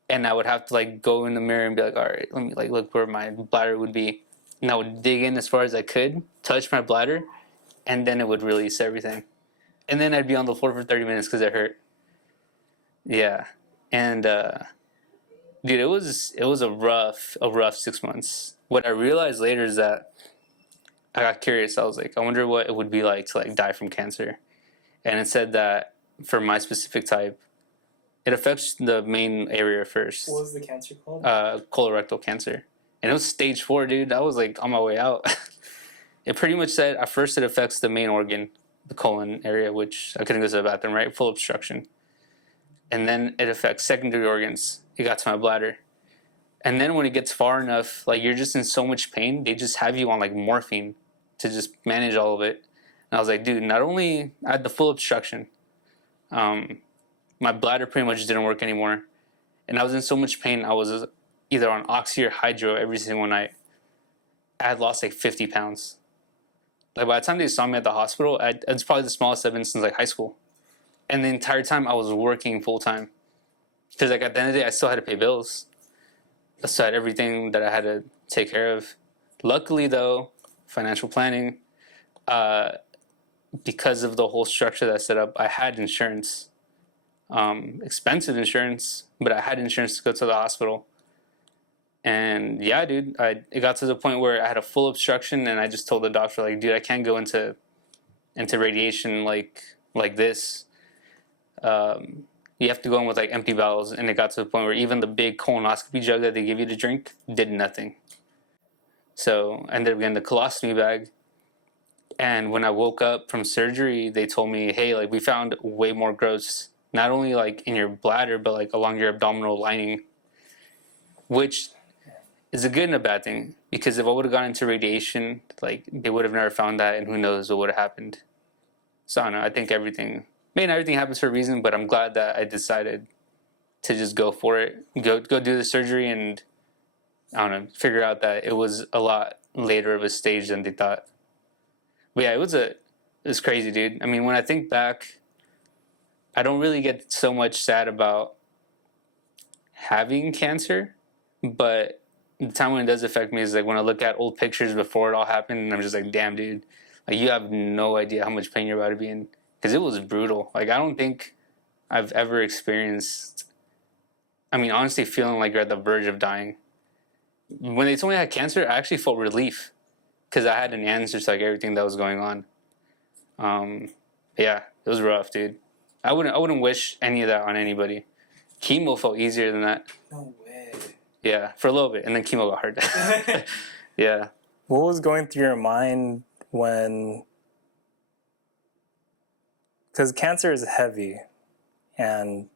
And I would have to like go in the mirror and be like, all right, let me like look where my bladder would be. And I would dig in as far as I could, touch my bladder, and then it would release everything. And then I'd be on the floor for 30 minutes because it hurt. Yeah. And dude, it was a rough 6 months. What I realized later is that I got curious. I was like, I wonder what it would be like to like die from cancer. And it said that for my specific type, it affects the main area first. What was the cancer called? Colorectal cancer. And it was stage 4, dude. I was like on my way out. It pretty much said at first it affects the main organ, the colon area, which I couldn't go to the bathroom, right? Full obstruction. And then it affects secondary organs. It got to my bladder. And then when it gets far enough, like you're just in so much pain, they just have you on like morphine to just manage all of it. And I was like, dude, not only I had the full obstruction, my bladder pretty much didn't work anymore. And I was in so much pain, I was either on oxy or hydro every single night. I had lost like 50 pounds. Like by the time they saw me at the hospital, it's probably the smallest I've been since like high school. And the entire time I was working full time. Because like at the end of the day, I still had to pay bills. I still had everything that I had to take care of. Luckily though, financial planning, because of the whole structure that's set up, I had insurance. Expensive insurance, but I had insurance to go to the hospital. And yeah, dude, it got to the point where I had a full obstruction, and I just told the doctor, like, dude, I can't go into radiation like this. You have to go in with like empty bowels, and it got to the point where even the big colonoscopy jug that they give you to drink did nothing. So I ended up getting the colostomy bag. And when I woke up from surgery, they told me, hey, like we found way more growths, not only like in your bladder, but like along your abdominal lining, which is a good and a bad thing, because if I would have gone into radiation, like they would have never found that, and who knows what would have happened. So I don't know, I think everything happens for a reason, but I'm glad that I decided to just go for it, go do the surgery, and I don't know, figure out that it was a lot later of a stage than they thought. But yeah, it was crazy, dude. I mean, when I think back, I don't really get so much sad about having cancer, but the time when it does affect me is like when I look at old pictures before it all happened, and I'm just like, damn, dude, like you have no idea how much pain you're about to be in, because it was brutal. Like I don't think I've ever experienced, I mean, honestly, feeling like you're at the verge of dying. When they told me I had cancer, I actually felt relief, because I had an answer to like everything that was going on. Yeah, it was rough, dude. I wouldn't wish any of that on anybody. Chemo felt easier than that. No way. Yeah, for a little bit, and then chemo got hard. Yeah. What was going through your mind when, because cancer is heavy, and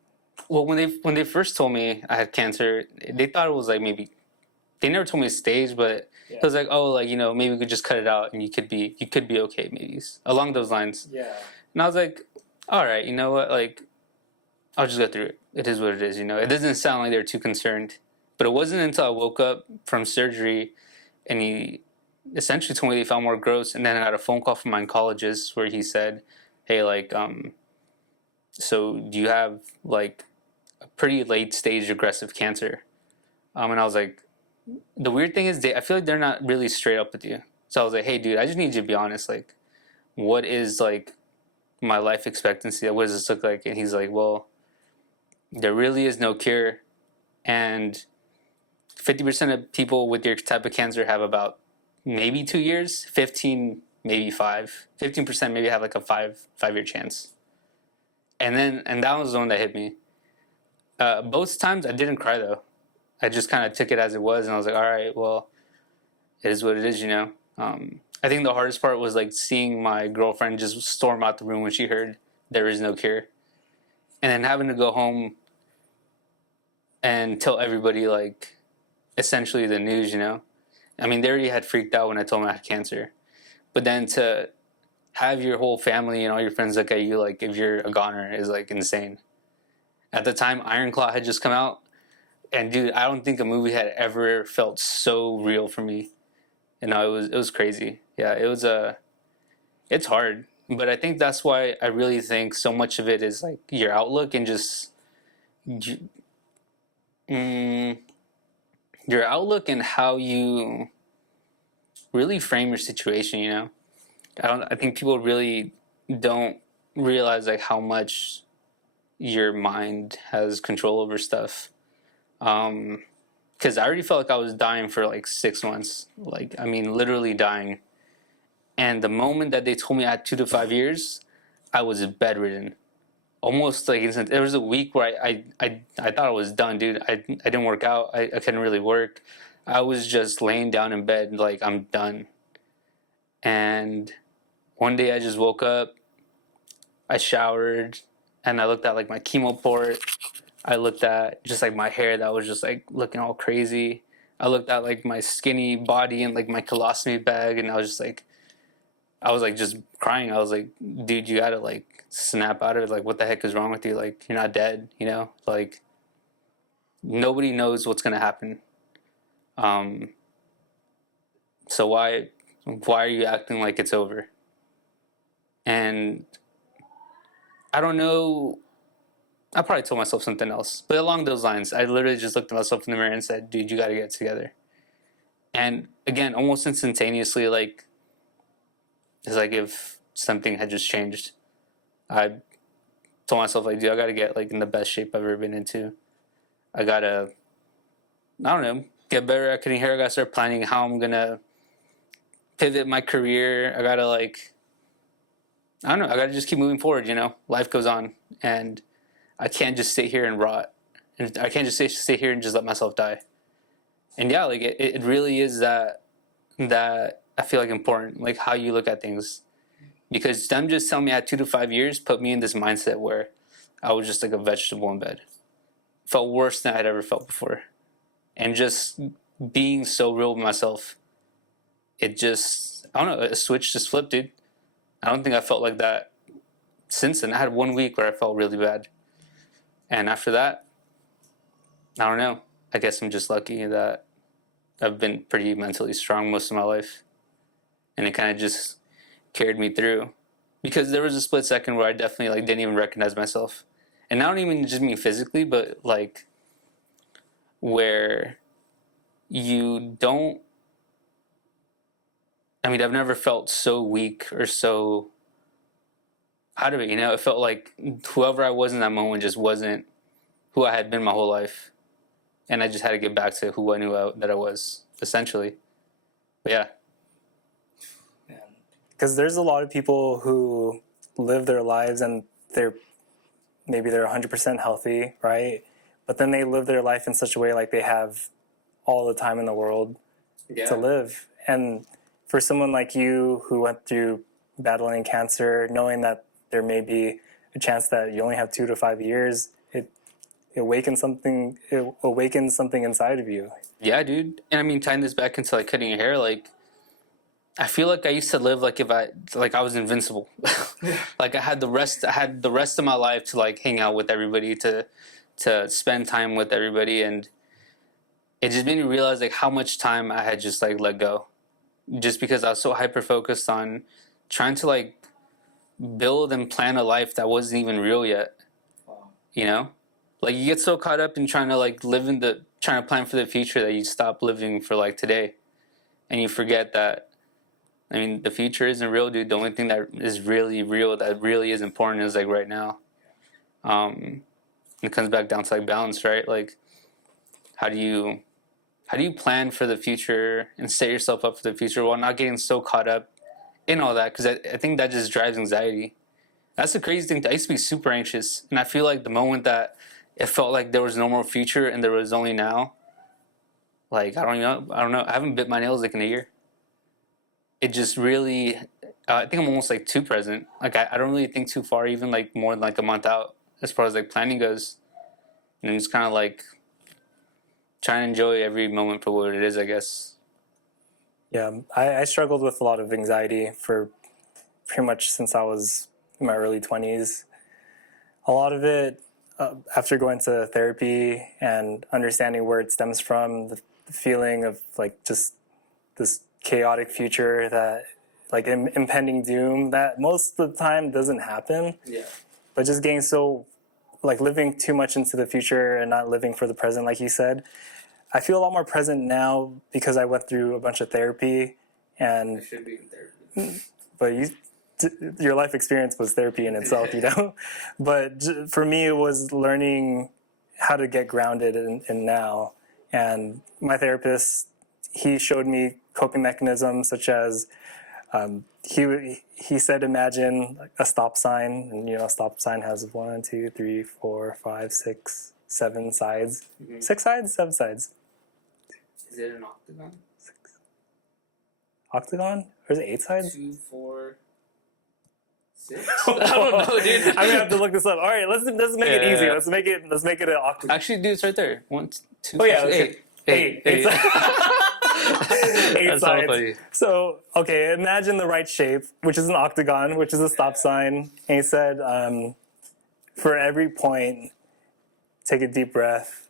Well, when they first told me I had cancer, they thought it was like maybe, they never told me a stage, but Yeah. it was like, oh, like, you know, maybe we could just cut it out and you could be okay, maybe along those lines. Yeah. And I was like, all right, you know what, like, I'll just go through it. It is what it is, you know. It doesn't sound like they're too concerned. But it wasn't until I woke up from surgery and he essentially told me they found more growths, and then I got a phone call from my oncologist where he said, hey, like, so do you have like a pretty late stage aggressive cancer? And I was like, the weird thing is I feel like they're not really straight up with you. So I was like, hey, dude, I just need you to be honest. Like, what is like my life expectancy? What does this look like? And he's like, well, there really is no cure, and 50% of people with your type of cancer have about maybe 2 years, 15 maybe 5, 15% maybe have like a 5-year chance. And that was the one that hit me. Both times I didn't cry though. I just kind of took it as it was, and I was like, all right, well, it is what it is, you know. I think the hardest part was like seeing my girlfriend just storm out the room when she heard there is no cure, and then having to go home and tell everybody like essentially the news, you know. I mean, they already had freaked out when I told them I had cancer, but then to have your whole family and all your friends look at you like if you're a goner is like insane. At the time, Iron Claw had just come out, and dude, I don't think a movie had ever felt so real for me. You know, it was crazy. Yeah, it's hard, but I think that's why I really think so much of it is like your outlook and just your outlook and how you really frame your situation. You know, I think people really don't realize like how much your mind has control over stuff. Because I already felt like I was dying for like 6 months. Like, I mean, literally dying. And the moment that they told me I had 2 to 5 years, I was bedridden. Almost like there was a week where I thought I was done, dude. I didn't work out. I couldn't really work. I was just laying down in bed like I'm done. And one day I just woke up, I showered, and I looked at like my chemo port. I looked at just like my hair that was just like looking all crazy. I looked at like my skinny body and like my colostomy bag, and I was like just crying. I was like, dude, you gotta like snap out of it. Like, what the heck is wrong with you? Like, you're not dead, you know? Like, nobody knows what's gonna happen. So why are you acting like it's over? And I don't know. I probably told myself something else, but along those lines, I literally just looked at myself in the mirror and said, dude, you got to get it together. And again, almost instantaneously, like, it's like if something had just changed. I told myself, like, dude, I got to get like in the best shape I've ever been into. I got to, I don't know, get better at cutting hair. I got to start planning how I'm going to pivot my career. I got to like, I don't know, I got to just keep moving forward, you know? Life goes on, and I can't just sit here and rot. And I can't just sit here and just let myself die. And yeah, like it really is that I feel like important, like how you look at things. Because them just telling me I had 2 to 5 years put me in this mindset where I was just like a vegetable in bed. Felt worse than I'd ever felt before. And just being so real with myself, it just, I don't know, a switch just flipped, dude. I don't think I felt like that since then. I had 1 week where I felt really bad. And after that, I don't know. I guess I'm just lucky that I've been pretty mentally strong most of my life. And it kind of just carried me through. Because there was a split second where I definitely like didn't even recognize myself. And I don't even just mean physically, but like where you don't, I mean, I've never felt so weak or so out of it, you know? It felt like whoever I was in that moment just wasn't who I had been my whole life. And I just had to get back to who I knew that I was, essentially. But yeah. Because there's a lot of people who live their lives and maybe they're 100% healthy, right? But then they live their life in such a way like they have all the time in the world to live. And for someone like you who went through battling cancer, knowing that there may be a chance that you only have 2 to 5 years, it awakens something inside of you. Yeah, dude. And I mean, tying this back into like cutting your hair, like I feel like I used to live like I was invincible. Like I had the rest of my life to like hang out with everybody, to spend time with everybody, and it just made me realize like how much time I had just like let go. Just because I was so hyper focused on trying to like build and plan a life that wasn't even real yet. You know? Like you get so caught up in trying to like trying to plan for the future that you stop living for like today, and you forget that. I mean, the future isn't real, dude. The only thing that is really real, that really is important, is like right now. It comes back down to like balance, right? Like, how do you plan for the future and set yourself up for the future while not getting so caught up in all that? Because I think that just drives anxiety. That's the crazy thing. I used to be super anxious, and I feel like the moment that it felt like there was no more future and there was only now, like I don't know. I haven't bit my nails like in a year. It just really, I think I'm almost like too present. Like I don't really think too far, even like more than like a month out as far as like planning goes. And it's kind of like trying to enjoy every moment for what it is, I guess. Yeah, I struggled with a lot of anxiety for pretty much since I was in my early 20s. A lot of it, after going to therapy and understanding where it stems from, the feeling of like just this chaotic future, that like impending doom that most of the time doesn't happen. Yeah. But just getting so, like living too much into the future and not living for the present, like you said. I feel a lot more present now because I went through a bunch of therapy, and I should be in therapy. but your life experience was therapy in itself, you know. But for me, it was learning how to get grounded in now. And my therapist, he showed me coping mechanisms such as he said, imagine a stop sign, and you know, a stop sign has 1, 2, 3, 4, 5, 6, 7 sides. 6 sides, 7 sides. Is it an octagon? Octagon? Or is it 8 sides? 2, 4, 6. I don't know, dude. I'm gonna have to look this up. All right, let's make it easy. Let's make it an octagon. Actually, dude, it's right there. 1, 2, Oh yeah, 4, okay. 8. 8 That's sides. so funny. So, okay, imagine the right shape, which is an octagon, which is a stop sign. And he said, for every point, take a deep breath,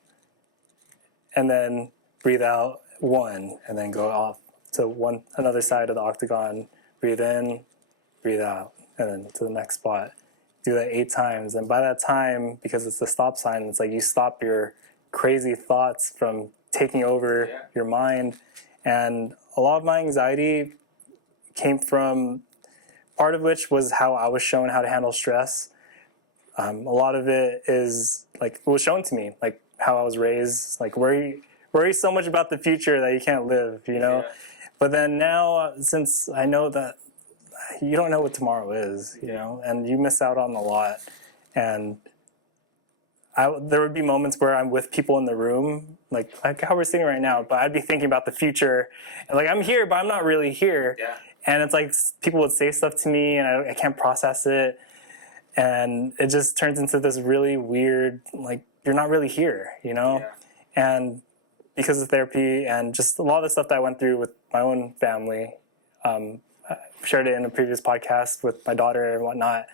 and then breathe out 1, and then go off to another side of the octagon. Breathe in, breathe out, and then to the next spot. Do that 8 times, and by that time, because it's a stop sign, it's like you stop your crazy thoughts from taking over your mind. And a lot of my anxiety came from, part of which was how I was shown how to handle stress. A lot of it is like, it was shown to me, like how I was raised, like worry so much about the future that you can't live, you know. Yeah. But then now, since I know that you don't know what tomorrow is, you know, and you miss out on a lot. And there would be moments where I'm with people in the room, like how we're sitting right now, but I'd be thinking about the future. And like, I'm here, but I'm not really here. Yeah. And it's like people would say stuff to me, and I can't process it. And it just turns into this really weird, like, you're not really here, you know? Yeah. And because of therapy and just a lot of the stuff that I went through with my own family, I shared it in a previous podcast with my daughter and whatnot.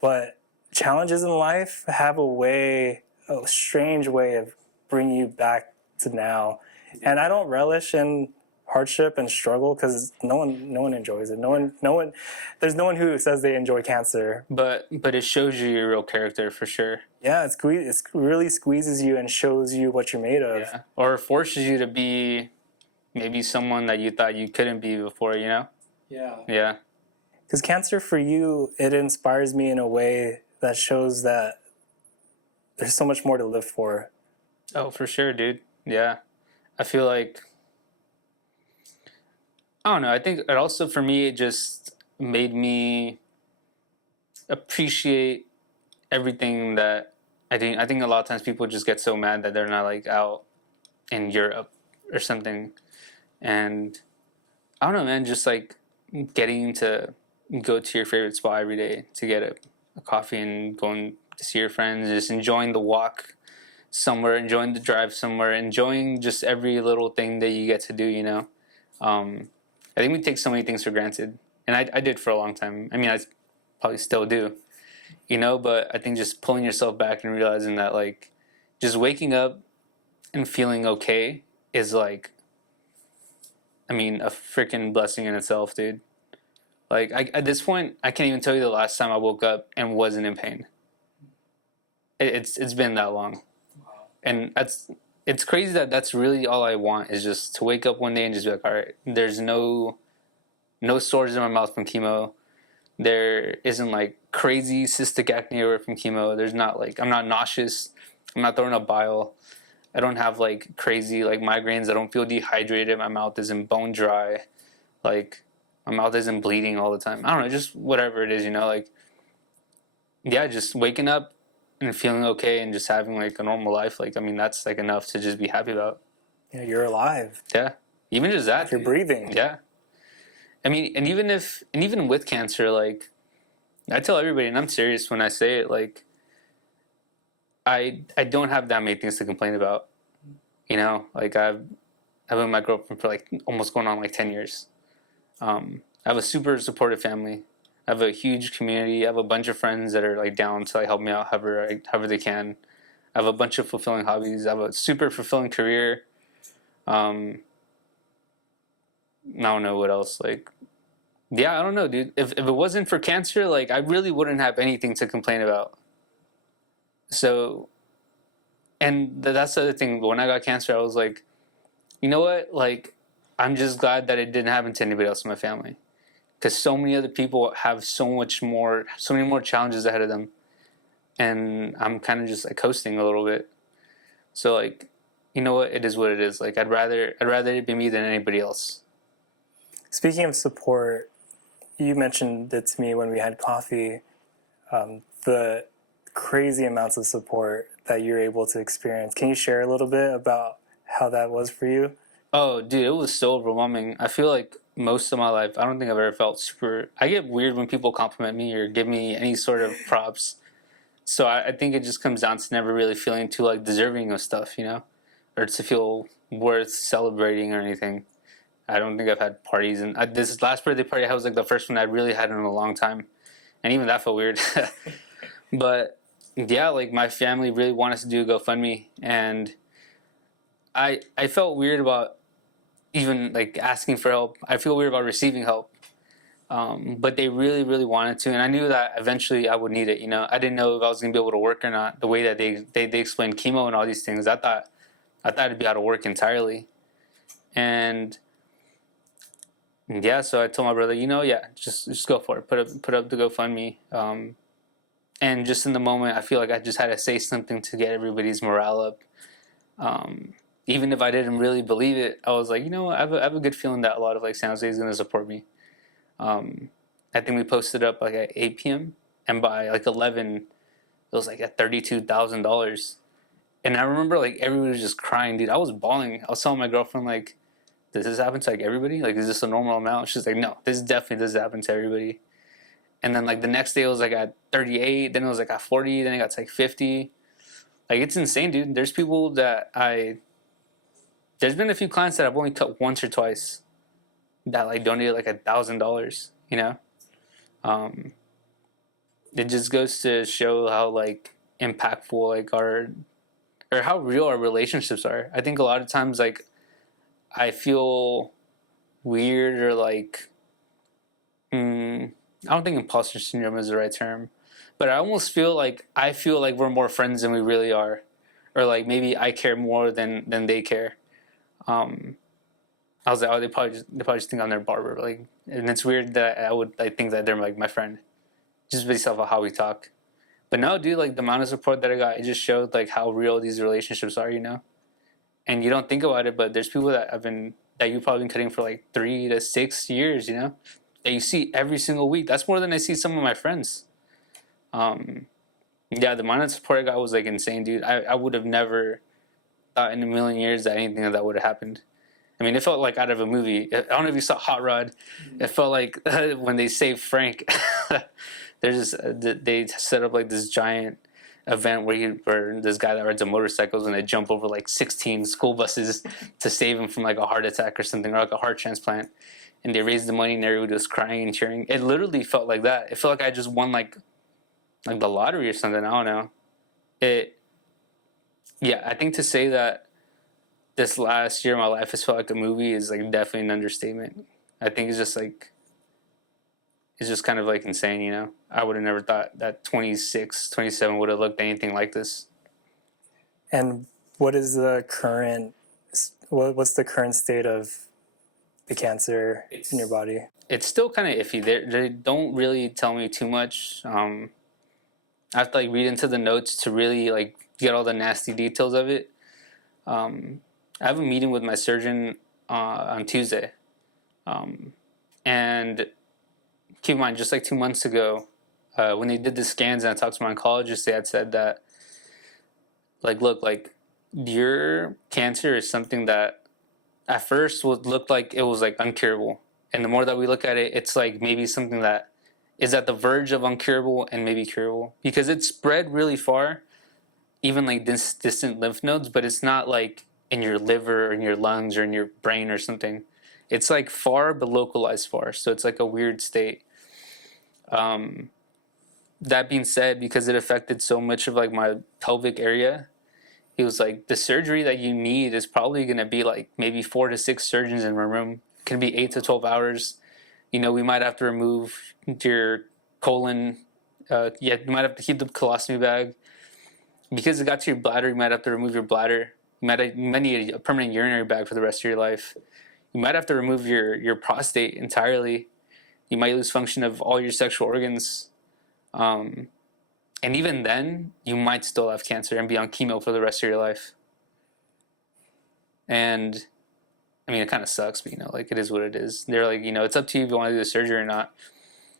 But challenges in life have a strange way of bringing you back to now. And I don't relish in hardship and struggle because no one enjoys it. There's no one who says they enjoy cancer. But it shows you your real character for sure. Yeah, it really squeezes you and shows you what you're made of. Yeah. Or forces you to be maybe someone that you thought you couldn't be before, you know? Yeah. Yeah. Because cancer for you, it inspires me in a way that shows that there's so much more to live for. Oh, for sure, dude. Yeah. I feel like, I don't know, I think it also, for me, it just made me appreciate everything that I think a lot of times people just get so mad that they're not like out in Europe or something. And I don't know, man, just like getting to go to your favorite spot every day to get a coffee and going to see your friends, just enjoying the walk somewhere, enjoying the drive somewhere, enjoying just every little thing that you get to do, you know? I think we take so many things for granted. And I did for a long time. I mean, I probably still do, you know? But I think just pulling yourself back and realizing that, like, just waking up and feeling okay is, like, I mean, a freaking blessing in itself, dude. Like, at this point, I can't even tell you the last time I woke up and wasn't in pain. It's been that long. Wow. And that's it's crazy that that's really all I want, is just to wake up one day and just be like, all right, there's no sores in my mouth from chemo. There isn't like crazy cystic acne everywhere from chemo. There's not like, I'm not nauseous. I'm not throwing up bile. I don't have like crazy like migraines. I don't feel dehydrated. My mouth isn't bone dry. Like my mouth isn't bleeding all the time. I don't know, just whatever it is, like, yeah, just waking up and feeling okay and just having like a normal life. Like, I mean, that's like enough to just be happy about. Yeah, you're alive. Yeah. Even just that. You're breathing. Yeah. I mean, and even with cancer, like, I tell everybody, and I'm serious when I say it, like, I don't have that many things to complain about. Like I've been with my girlfriend for like almost going on like 10 years. I have a super supportive family. I have a huge community. I have a bunch of friends that are like down to like help me out however they can. I have a bunch of fulfilling hobbies. I have a super fulfilling career. I don't know what else. Like, yeah, I don't know, dude. If it wasn't for cancer, like, I really wouldn't have anything to complain about. So, and that's the other thing. When I got cancer, I was like, you know what? Like, I'm just glad that it didn't happen to anybody else in my family, because so many other people have so many more challenges ahead of them, and I'm kind of just like coasting a little bit. So, like, you know what? It is what it is. Like, I'd rather it be me than anybody else. Speaking of support, you mentioned it to me when we had coffee, the crazy amounts of support that you're able to experience. Can you share a little bit about how that was for you? Oh, dude, it was so overwhelming. I feel like most of my life, I don't think I've ever felt super. I get weird when people compliment me or give me any sort of props. So I think it just comes down to never really feeling too like deserving of stuff, or to feel worth celebrating or anything. I don't think I've had parties, and this last birthday party I had was like the first one I really had in a long time, and even that felt weird. But yeah, like my family really wanted us to do a GoFundMe, and I felt weird about even like asking for help. I feel weird about receiving help. But they really, really wanted to, and I knew that eventually I would need it. I didn't know if I was gonna be able to work or not. The way that they explained chemo and all these things, I thought it'd be out of work entirely. And yeah, so I told my brother, yeah, just go for it. Put up the GoFundMe. And just in the moment, I feel like I just had to say something to get everybody's morale up. Even if I didn't really believe it, I was like, I have a good feeling that a lot of like San Jose is gonna support me. I think we posted up like at 8 p.m. and by like 11, it was like at $32,000. And I remember like everybody was just crying, dude. I was bawling. I was telling my girlfriend, like, does this happen to like everybody? Like, is this a normal amount? She's like, no, this definitely does happen to everybody. And then like the next day it was like at 38, then it was like at 40, then it got to like 50. Like, it's insane, dude. There's people that there's been a few clients that I've only cut once or twice that like donated like $1,000, it just goes to show how like impactful like or how real our relationships are. I think a lot of times like I feel weird or like I don't think imposter syndrome is the right term, but I almost feel like we're more friends than we really are, or like maybe I care more than they care. I was like, oh, they probably just think I'm their barber. Like, and it's weird that I would like think that they're like my friend, just based off of how we talk. But no, dude, like the amount of support that I got, it just showed like how real these relationships are, And you don't think about it, but there's people that you've probably been cutting for like 3 to 6 years, that you see every single week. That's more than I see some of my friends. Yeah, the amount of support I got was like insane, dude. I would have never thought in a million years that anything like that would have happened. I mean, it felt like out of a movie. I don't know if you saw Hot Rod. It felt like when they saved Frank. They set up like this giant event where this guy that rides a motorcycles and they jump over like 16 school buses to save him from like a heart attack or something, or like a heart transplant. And they raised the money and everybody was crying and cheering. It literally felt like that. It felt like I just won like the lottery or something. I don't know. Yeah, I think to say that this last year of my life has felt like a movie is like definitely an understatement. I think it's just kind of like insane, I would have never thought that 26, 27 would have looked anything like this. And what is the current, what's the current state of the cancer in your body? It's still kind of iffy. They don't really tell me too much. I have to like read into the notes to really like get all the nasty details of it. I have a meeting with my surgeon on Tuesday, and keep in mind, just like 2 months ago, when they did the scans and I talked to my oncologist, they had said that, like, look, like your cancer is something that at first would look like it was like uncurable, and the more that we look at it, it's like maybe something that is at the verge of uncurable and maybe curable because it's spread really far, even like this distant lymph nodes, but it's not like in your liver or in your lungs or in your brain or something. It's like far but localized far, so it's like a weird state. That being said, because it affected so much of like my pelvic area, he was like, the surgery that you need is probably going to be like maybe 4 to 6 surgeons in one room. It can be 8 to 12 hours. You know, we might have to remove your colon. You might have to keep the colostomy bag. Because it got to your bladder, you might have to remove your bladder. You might need a permanent urinary bag for the rest of your life. You might have to remove your prostate entirely. You might lose function of all your sexual organs. And even then, you might still have cancer and be on chemo for the rest of your life. And I mean, it kind of sucks, but you know, like it is what it is. They're like, you know, it's up to you if you want to do the surgery or not.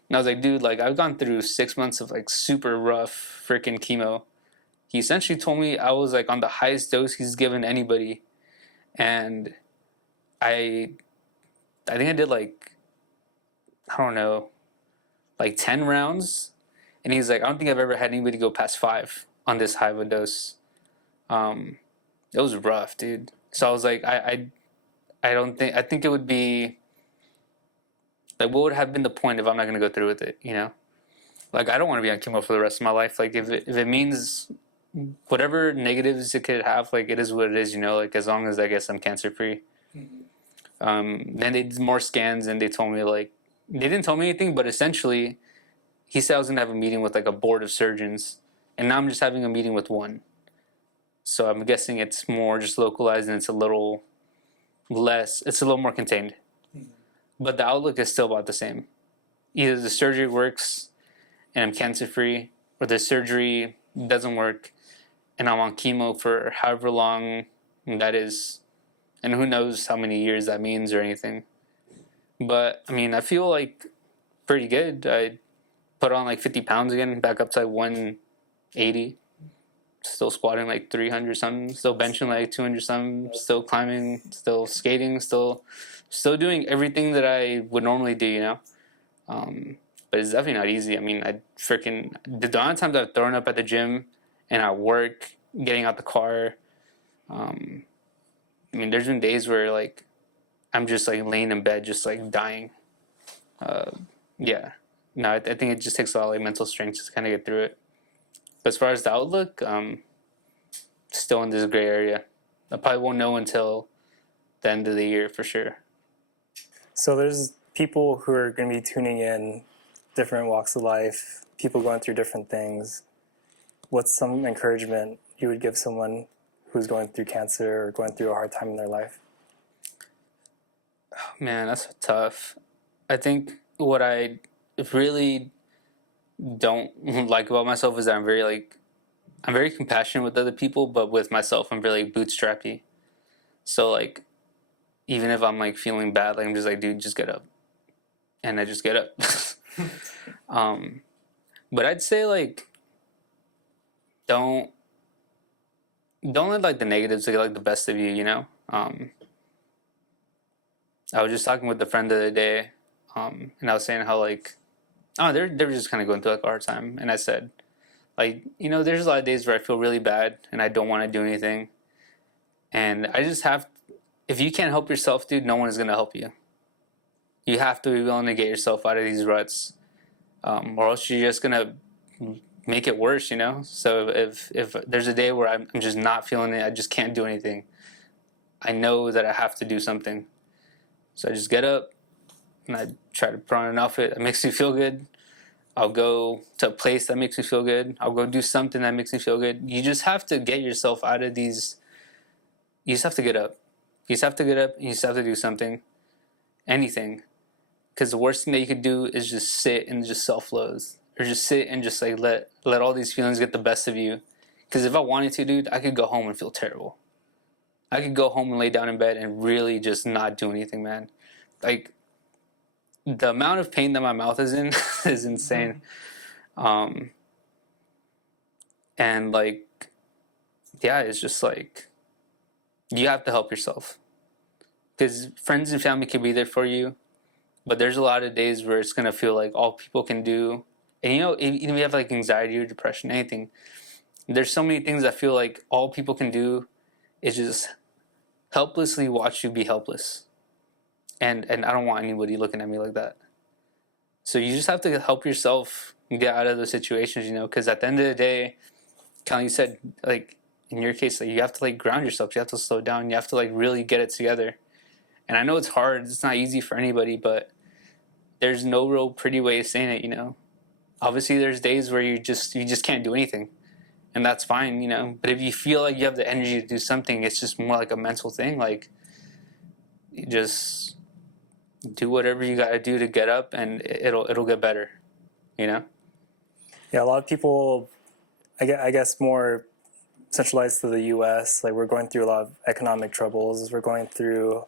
And I was like, dude, like I've gone through 6 months of like super rough freaking chemo. He essentially told me I was like on the highest dose he's given anybody. And I think I did like, I don't know, like 10 rounds. And he's like, I don't think I've ever had anybody go past 5 on this high of a dose. It was rough, dude. So I was like, I think it would be, like, what would have been the point if I'm not going to go through with it, you know? Like, I don't want to be on chemo for the rest of my life. Like, if it means whatever negatives it could have, like, it is what it is, you know? Like, as long as, I guess, I'm cancer-free. Then they did more scans, and they told me, like, they didn't tell me anything, but essentially, he said I was going to have a meeting with, like, a board of surgeons, and now I'm just having a meeting with one. So I'm guessing it's more just localized, and it's a little more contained. But the outlook is still about the same. Either the surgery works and I'm cancer free, or the surgery doesn't work and I'm on chemo for however long that is. And who knows how many years that means or anything. But I mean, I feel like pretty good. I put on like 50 pounds again, back up to like 180. Still squatting like 300 something, still benching like 200 something, still climbing, still skating, still doing everything that I would normally do, you know. But it's definitely not easy. I mean, the amount of times I've thrown up at the gym and at work, getting out the car. I mean, there's been days where like I'm just like laying in bed, just like dying. Yeah, no, I think it just takes a lot of like mental strength to kind of get through it. But as far as the outlook, still in this gray area. I probably won't know until the end of the year for sure. So there's people who are going to be tuning in, different walks of life, people going through different things. What's some encouragement you would give someone who's going through cancer or going through a hard time in their life? Oh, man, that's tough. I think what I really don't like about myself is that I'm very compassionate with other people, but with myself I'm very like bootstrappy. So like even if I'm like feeling bad, like I'm just like, dude, just get up. And I just get up. But I'd say like don't let like the negatives get like the best of you, you know? I was just talking with a friend the other day, and I was saying how like they were just kind of going through like a hard time, and I said, like, you know, there's a lot of days where I feel really bad and I don't want to do anything, and I just have. If you can't help yourself, dude, no one is gonna help you. You have to be willing to get yourself out of these ruts, or else you're just gonna make it worse, you know. So if there's a day where I'm just not feeling it, I just can't do anything. I know that I have to do something, so I just get up. And I try to put on an outfit that makes me feel good. I'll go to a place that makes me feel good. I'll go do something that makes me feel good. You just have to get yourself out of these you just have to get up. You just have to get up and you just have to do something, anything. Because the worst thing that you could do is just sit and just self-loathe. Or just sit and just like let all these feelings get the best of you. Because if I wanted to, dude, I could go home and feel terrible. I could go home and lay down in bed and really just not do anything, man. Like, the amount of pain that my mouth is in is insane. And like, yeah, it's just like, you have to help yourself. Because friends and family can be there for you, but there's a lot of days where it's going to feel like all people can do. And you know, even if you have like anxiety or depression, anything, there's so many things I feel like all people can do is just helplessly watch you be helpless. And I don't want anybody looking at me like that. So you just have to help yourself get out of those situations, you know, because at the end of the day, kind of you said, like, in your case, like, you have to like ground yourself. You have to slow down. You have to like really get it together. And I know it's hard. It's not easy for anybody, but there's no real pretty way of saying it, you know. Obviously, there's days where you just can't do anything, and that's fine, you know. But if you feel like you have the energy to do something, it's just more like a mental thing. Like, you just do whatever you got to do to get up, and it'll get better, you know. Yeah, a lot of people, I guess, more centralized to the U.S. Like, we're going through a lot of economic troubles. We're going through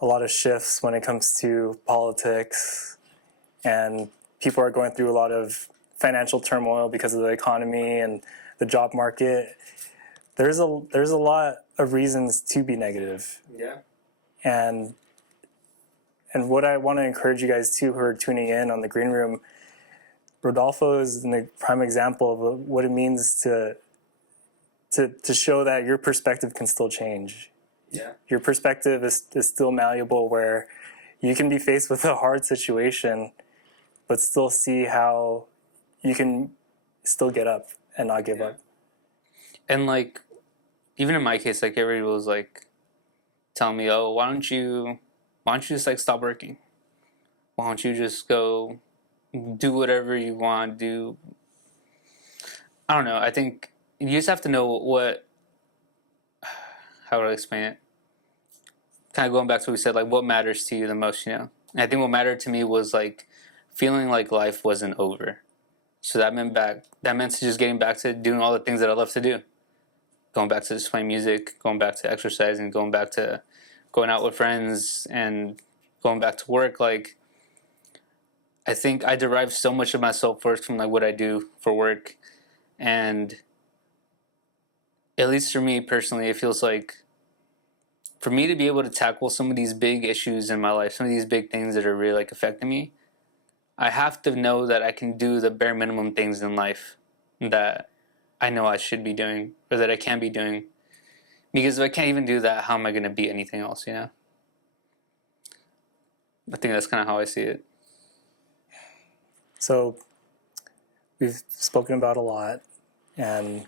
a lot of shifts when it comes to politics, and people are going through a lot of financial turmoil because of the economy and the job market. There's a lot of reasons to be negative. Yeah. And what I want to encourage you guys too, who are tuning in on the Green Room, Rodolfo is a prime example of what it means to show that your perspective can still change. Yeah. Your perspective is still malleable, where you can be faced with a hard situation, but still see how you can still get up and not give up. And like, even in my case, like, everybody was like telling me, "Oh, why don't you just like stop working? Why don't you just go do whatever you want to do?" I don't know. I think you just have to know how would I explain it? Kind of going back to what we said, like, what matters to you the most, you know? And I think what mattered to me was like feeling like life wasn't over. So that meant to just getting back to doing all the things that I love to do. Going back to just playing music, going back to exercising, going back to going out with friends, and going back to work. Like, I think I derive so much of my self-worth from like what I do for work. And at least for me personally, it feels like for me to be able to tackle some of these big issues in my life, some of these big things that are really like affecting me, I have to know that I can do the bare minimum things in life that I know I should be doing, or that I can be doing. Because if I can't even do that, how am I going to be anything else, you know? I think that's kind of how I see it. So we've spoken about a lot, and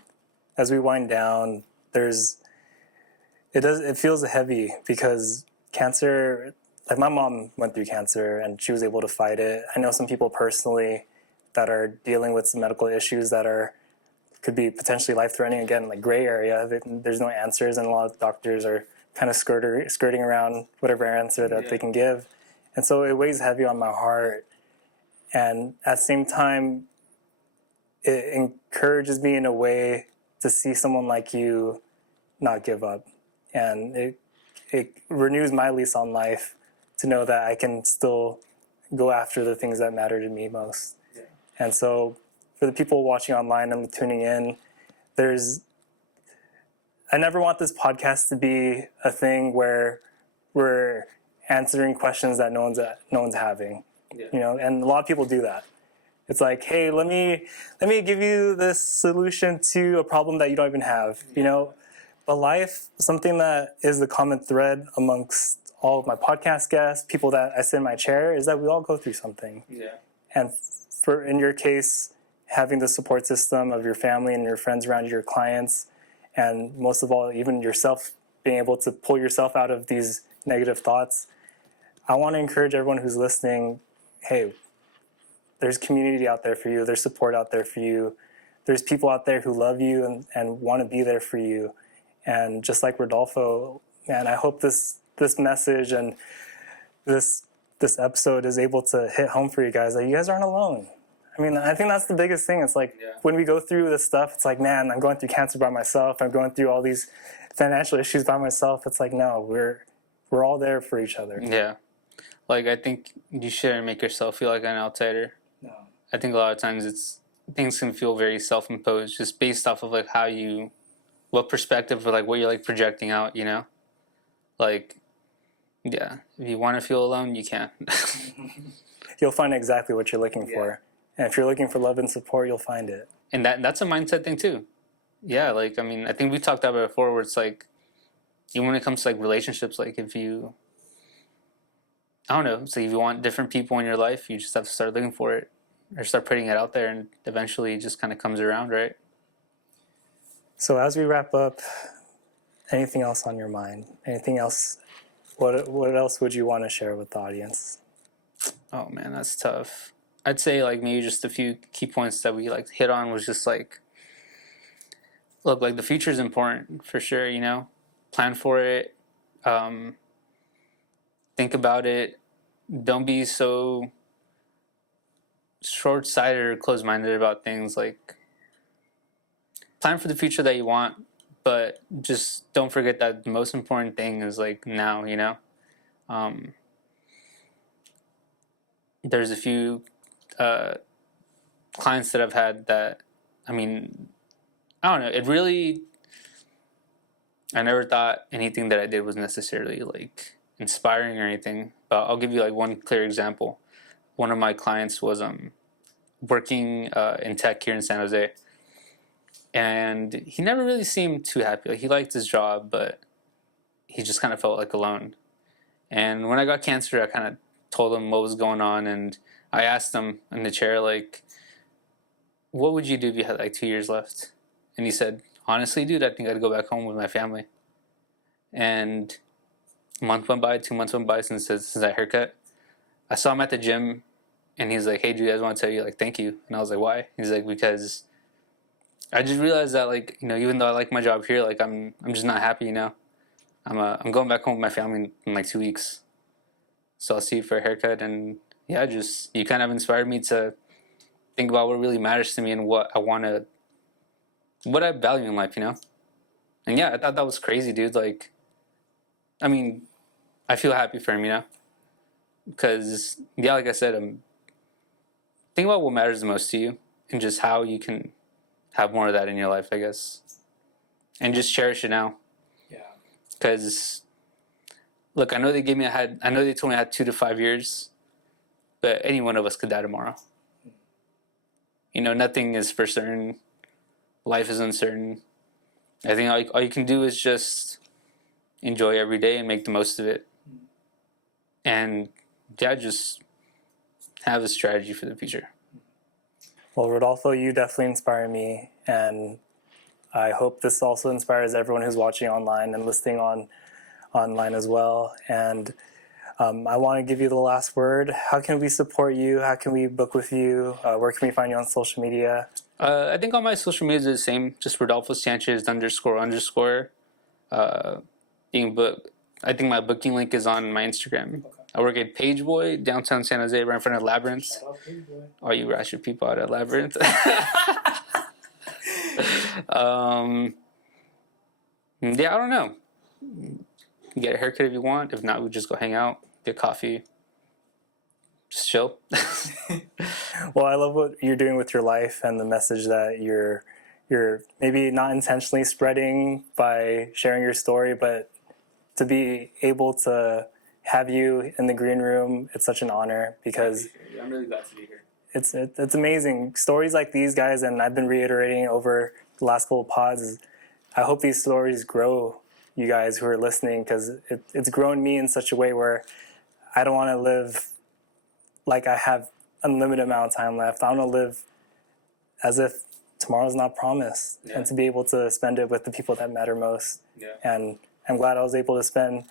as we wind down, it feels heavy, because cancer, like, my mom went through cancer and she was able to fight it. I know some people personally that are dealing with some medical issues that could be potentially life-threatening. Again, like, gray area. There's no answers, and a lot of doctors are kind of skirting around whatever answer that they can give. And so it weighs heavy on my heart. And at the same time, it encourages me in a way to see someone like you not give up. And it renews my lease on life to know that I can still go after the things that matter to me most. Yeah. And so for the people watching online and tuning in, I never want this podcast to be a thing where we're answering questions that no one's having. Yeah. You know, and a lot of people do that. It's like, hey, let me give you this solution to a problem that you don't even have. You know, but life, something that is the common thread amongst all of my podcast guests, people that I sit in my chair, is that we all go through something. Yeah. And in your case, having the support system of your family and your friends around you, your clients, and most of all, even yourself, being able to pull yourself out of these negative thoughts. I want to encourage everyone who's listening, hey, there's community out there for you. There's support out there for you. There's people out there who love you and want to be there for you. And just like Rodolfo, man, I hope this message and this episode is able to hit home for you guys, that you guys aren't alone. I mean, I think that's the biggest thing. It's like when we go through this stuff, it's like, man, I'm going through cancer by myself. I'm going through all these financial issues by myself. It's like, no, we're all there for each other. Yeah. Like, I think you shouldn't make yourself feel like an outsider. No. I think a lot of times things can feel very self-imposed, just based off of like what perspective or like what you're like projecting out, you know? Like, yeah, if you want to feel alone, you can. You'll find exactly what you're looking for. And if you're looking for love and support, you'll find it. And that's a mindset thing too. Yeah, like, I mean, I think we talked about it before, where it's like, even when it comes to like relationships, like if you, I don't know, so if you want different people in your life, you just have to start looking for it or start putting it out there, and eventually it just kind of comes around, right? So as we wrap up, anything else on your mind? Anything else? What else would you want to share with the audience? Oh man, that's tough. I'd say like maybe just a few key points that we like hit on was just like, look, like the future is important for sure, you know? Plan for it. Think about it. Don't be so short-sighted or closed-minded about things. Like, plan for the future that you want, but just don't forget that the most important thing is like now, you know? There's a few clients that I've had that, I mean, I don't know, I never thought anything that I did was necessarily like inspiring or anything, but I'll give you like one clear example. One of my clients was working in tech here in San Jose, and he never really seemed too happy. Like, he liked his job, but he just kind of felt like alone. And when I got cancer, I kind of told him what was going on, and I asked him in the chair, like, what would you do if you had like 2 years left? And he said, honestly, dude, I think I'd go back home with my family. And a month went by, 2 months went by since that haircut. I saw him at the gym, and he's like, hey, dude, I just want to tell you, like, thank you. And I was like, why? He's like, because I just realized that, like, you know, even though I like my job here, like, I'm just not happy, you know? I'm going back home with my family in like 2 weeks. So I'll see you for a haircut. And yeah, you kind of inspired me to think about what really matters to me and what I value in life, you know? And yeah, I thought that was crazy, dude. Like, I mean, I feel happy for him, you know? Because, yeah, like I said, think about what matters the most to you and just how you can have more of that in your life, I guess. And just cherish it now. Yeah. Because, look, I know they told me I had 2 to 5 years, but any one of us could die tomorrow. You know, nothing is for certain. Life is uncertain. I think all you can do is just enjoy every day and make the most of it. And yeah, just have a strategy for the future. Well, Rodolfo, you definitely inspire me, and I hope this also inspires everyone who's watching online and listening online as well. And I want to give you the last word. How can we support you? How can we book with you? Where can we find you on social media? I think all my social media is the same, just Rodolfo Sanchez __. Being booked. I think my booking link is on my Instagram. Okay. I work at Pageboy, downtown San Jose, right in front of Labyrinth. Shout out, baby boy. All you ratchet people out at Labyrinth. Yeah, I don't know. Get a haircut if you want. If not, we just go hang out, get coffee, just chill. Well, I love what you're doing with your life and the message that you're maybe not intentionally spreading by sharing your story, but to be able to have you in the green room, it's such an honor, because I'm really glad to be here. it's amazing. Stories like these, guys, and I've been reiterating over the last couple of pods, I hope these stories grow you guys who are listening, because it's grown me in such a way where I don't want to live like I have unlimited amount of time left. I want to live as if tomorrow's not promised, and to be able to spend it with the people that matter most. Yeah. And I'm glad I was able to spend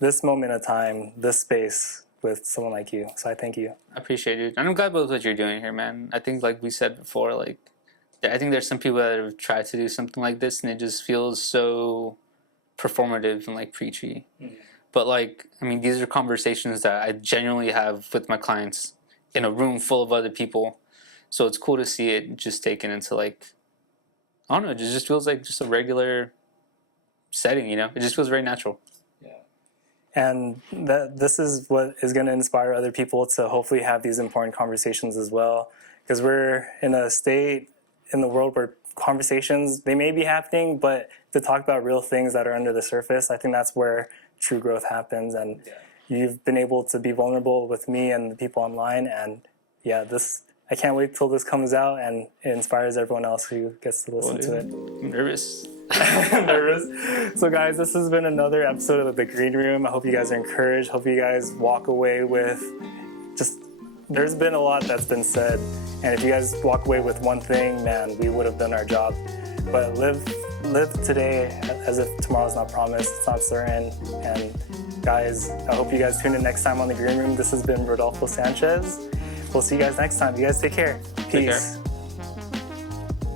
this moment of time, this space, with someone like you. So I thank you. I appreciate it. And I'm glad about what you're doing here, man. I think, like we said before, like, I think there's some people that have tried to do something like this, and it just feels so performative and like preachy. But like, I mean, these are conversations that I genuinely have with my clients in a room full of other people. So it's cool to see it just taken into like, I don't know, it just feels like just a regular setting, you know? It just feels very natural. And this is what is going to inspire other people to hopefully have these important conversations as well. Because we're in a state in the world where conversations, they may be happening, but to talk about real things that are under the surface, I think that's where true growth happens. And you've been able to be vulnerable with me and the people online. And yeah, I can't wait till this comes out and it inspires everyone else who gets to listen to it. I'm nervous. Nervous. So guys, this has been another episode of The Green Room. I hope you guys are encouraged. Hope you guys walk away with there's been a lot that's been said. And if you guys walk away with one thing, man, we would have done our job. But live today as if tomorrow's not promised. It's not certain. And guys, I hope you guys tune in next time on The Green Room. This has been Rodolfo Sanchez. We'll see you guys next time. You guys take care. Peace.